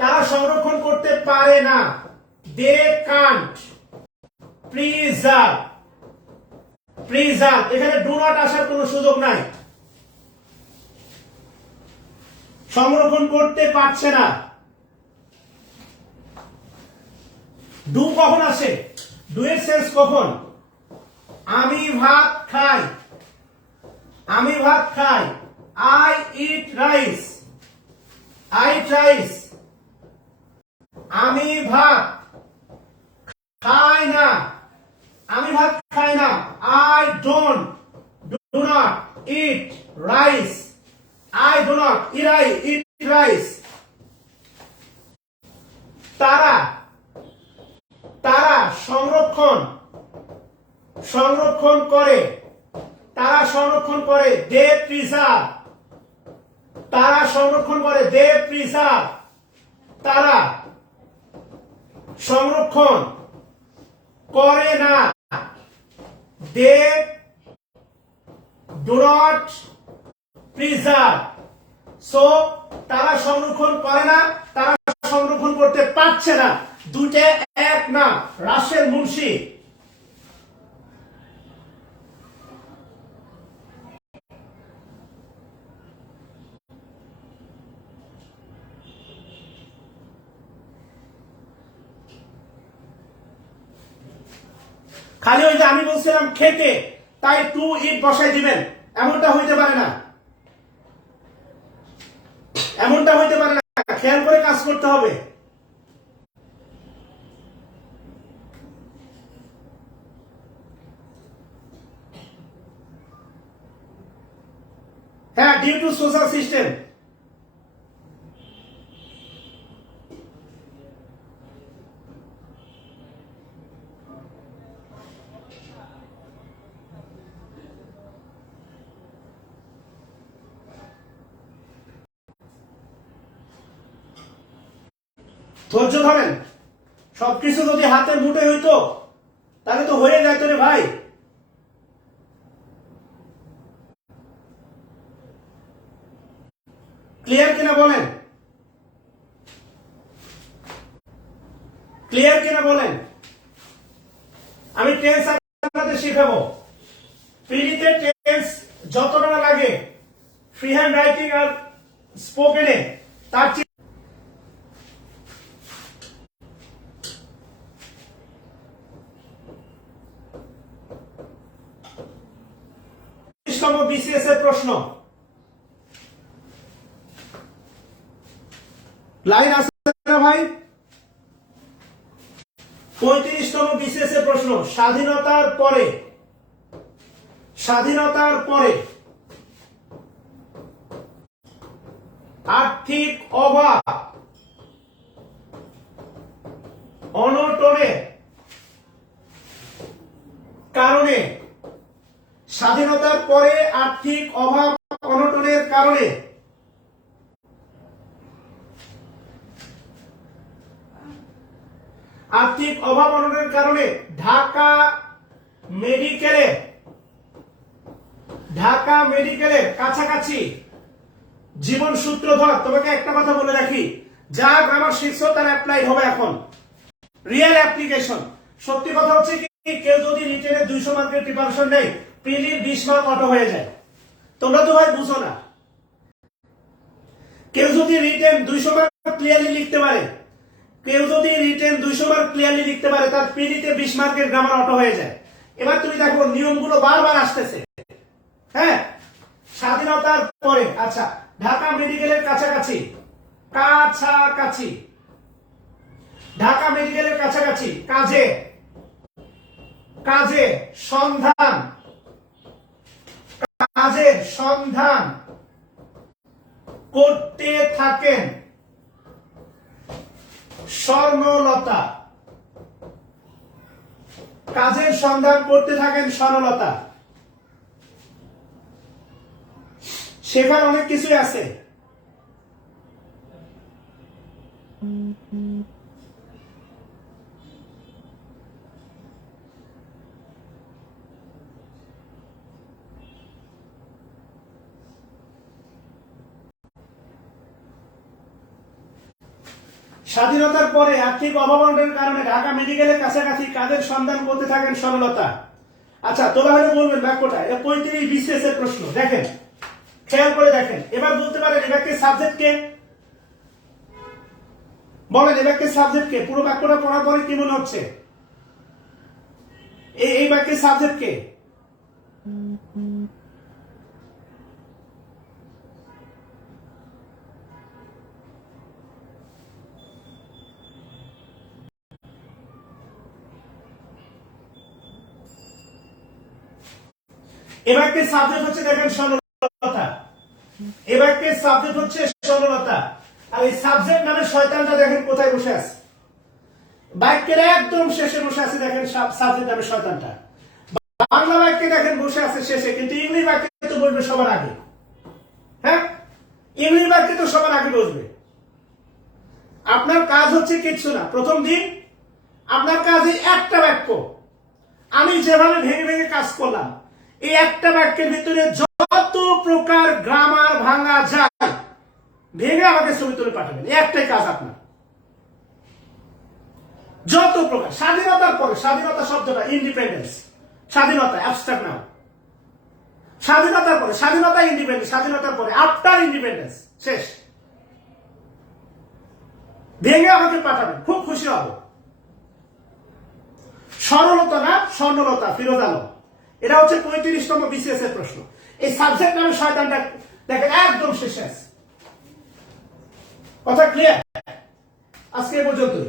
তারা সংরক্ষণ করতে পারে না, দে কান্ট প্রিজার্ভ, প্রিজার্ভ, এখানে ডু নট আসার কোনো সুযোগ নাই। সংরক্ষণ করতে পারছে না, ডু কখন আসে? ডু এর সেন্স কখন? আমি ভাত খাই, আমি ভাত খাই, I eat rice, I eat rice, আমি ভাত খাই না, আমি ভাত খাই না, I don't, do not eat rice, I do not eat rice. তারা, তারা সংরক্ষণ, সংরক্ষণ করে, তারা সংরক্ষণ করে, দে প্রিজার্ভ, তারা সংরক্ষণ করে, দে প্রিজার্ভ, তারা সংরক্ষণ করে না, they do not preserve. So তারা সংরক্ষণ করে না, তারা সংরক্ষণ করতে পারছে না, দুটো এক না। রাশেদ মুন্সি, খালি ওই যে আমি বলছিলাম খেতে, তাই টু ইট বসাই দিবেন, এমনটা হইতে পারে না, এমনটা হইতে পারে না, খেয়াল করে কাজ করতে হবে। হ্যাঁ, ডিউ টু সোশ্যাল সিস্টেম, ধৈর্য ধরেন, সবকিছু যদি হাতের মুঠে হইতো তাহলে তো হয়ে যেত রে ভাই। ক্লিয়ার কিনা বলেন, ক্লিয়ার কিনা বলেন। আমি টেন্স আপনাদের শিখাবো। পিডিতে টেন্স যতটা লাগে ফ্রি হ্যান্ড রাইটিং আর স্পোকেনে তার বিসিএস এর প্রশ্ন লাইন আছে না ভাই? 35তম বিসিএস এর প্রশ্ন, স্বাধীনতার পরে আর্থিক অভাব অনটনের কারণে, স্বাধীনতার পরে আর্থিক অভাব অনটনের কারণে ঢাকা মেডিকেলের কাছাকাছি জীবন সূত্রধর। তোমাকে একটা কথা বলে রাখি, যা গ্রামার শিখছো তার অ্যাপ্লাই হবে এখন, রিয়েল অ্যাপ্লিকেশন। সত্যি কথা হচ্ছে কি, কেউ যদি রিটেনে 200 মার্কের প্রিপারেশন নেই, প্রিলির 20 মার্ক অটো হয়ে যায়। তোমরা তো ভাই বুঝো না। কেউ যদি রিটেন 200 মার্ক ক্লিয়ারলি লিখতে পারে, তার পিডিতে 20 মার্কের গ্রামার অটো হয়ে যায়। এবার তুমি দেখো নিয়মগুলো বারবার আসতেছে। হ্যাঁ, স্বাধীনতার পরে, আচ্ছা, ঢাকা মেডিকেলের কাছাকাছি, ঢাকা মেডিকেলের কাছাকাছি কাজের সন্ধান করতে থাকেন স্বর্ণলতা। শেখার অনেক কিছুই আছে। স্বাধীনতার পরে আর্থিক অভাবের কারণে ঢাকা মেডিকেলের কাছাকাছি কাজের সন্ধান করতে থাকেন সরলতা। আচ্ছা, তোলা হলে বলবেন বাক্যটা, এটা 35 বিসিএস এর প্রশ্ন। দেখেন, খেয়াল করে দেখেন। এবার বলতে পারেন এ বাক্যের সাবজেক্ট কে? বলেন, এ বাক্যের সাবজেক্ট কে? পুরো বাক্যটা পড়ার পরে কি মনে হচ্ছে? এই বাক্যের সাবজেক্ট কে? এবারের সাবজেক্ট হচ্ছে, দেখেন, সরলতা। আর এই সাবজেক্ট নামে শয়তানটা দেখেন কোথায় বসে আছে, বাক্যের একদম শেষে বসে আছে। দেখেন সাবজেক্ট নামে শয়তানটা বাংলা বাক্যে দেখেন বসে আছে শেষে, কিন্তু ইংলিশ বাক্যে তো বসবে সবার আগে। হ্যাঁ, ইংলিশ বাক্যে তো সবার আগে বসবে। আপনার কাজ হচ্ছে কিচ্ছু না, প্রথম দিন আপনার কাজ এই একটা বাক্য। আমি যেভাবে ভেঙে ভেঙে কাজ করলাম, এই একটা বাক্যের ভিতরে যত প্রকার গ্রামার ভাঙা যায় ভেঙে আমাকে ছবি তুলে পাঠাবেন। একটাই কাজ আপনার, যত প্রকার। স্বাধীনতার পরে, স্বাধীনতা শব্দটা ইন্ডিপেন্ডেন্স, স্বাধীনতা অ্যাবস্ট্রাক্ট নাম। স্বাধীনতার পরে, স্বাধীনতা ইন্ডিপেন্ডেন্স, স্বাধীনতার পরে আফটার ইন্ডিপেন্ডেন্স, শেষ। ভেঙে আমাকে পাঠাবেন, খুব খুশি হব। সরলতা না স্বর্ণলতা, ফিরোজ আলম। এটা হচ্ছে 35তম বিসিএস এর প্রশ্ন। এই সাবজেক্ট নামে শয়তানটা দেখেন একদম শেষে আছে। কথা ক্লিয়ার? আজকে এ পর্যন্তই।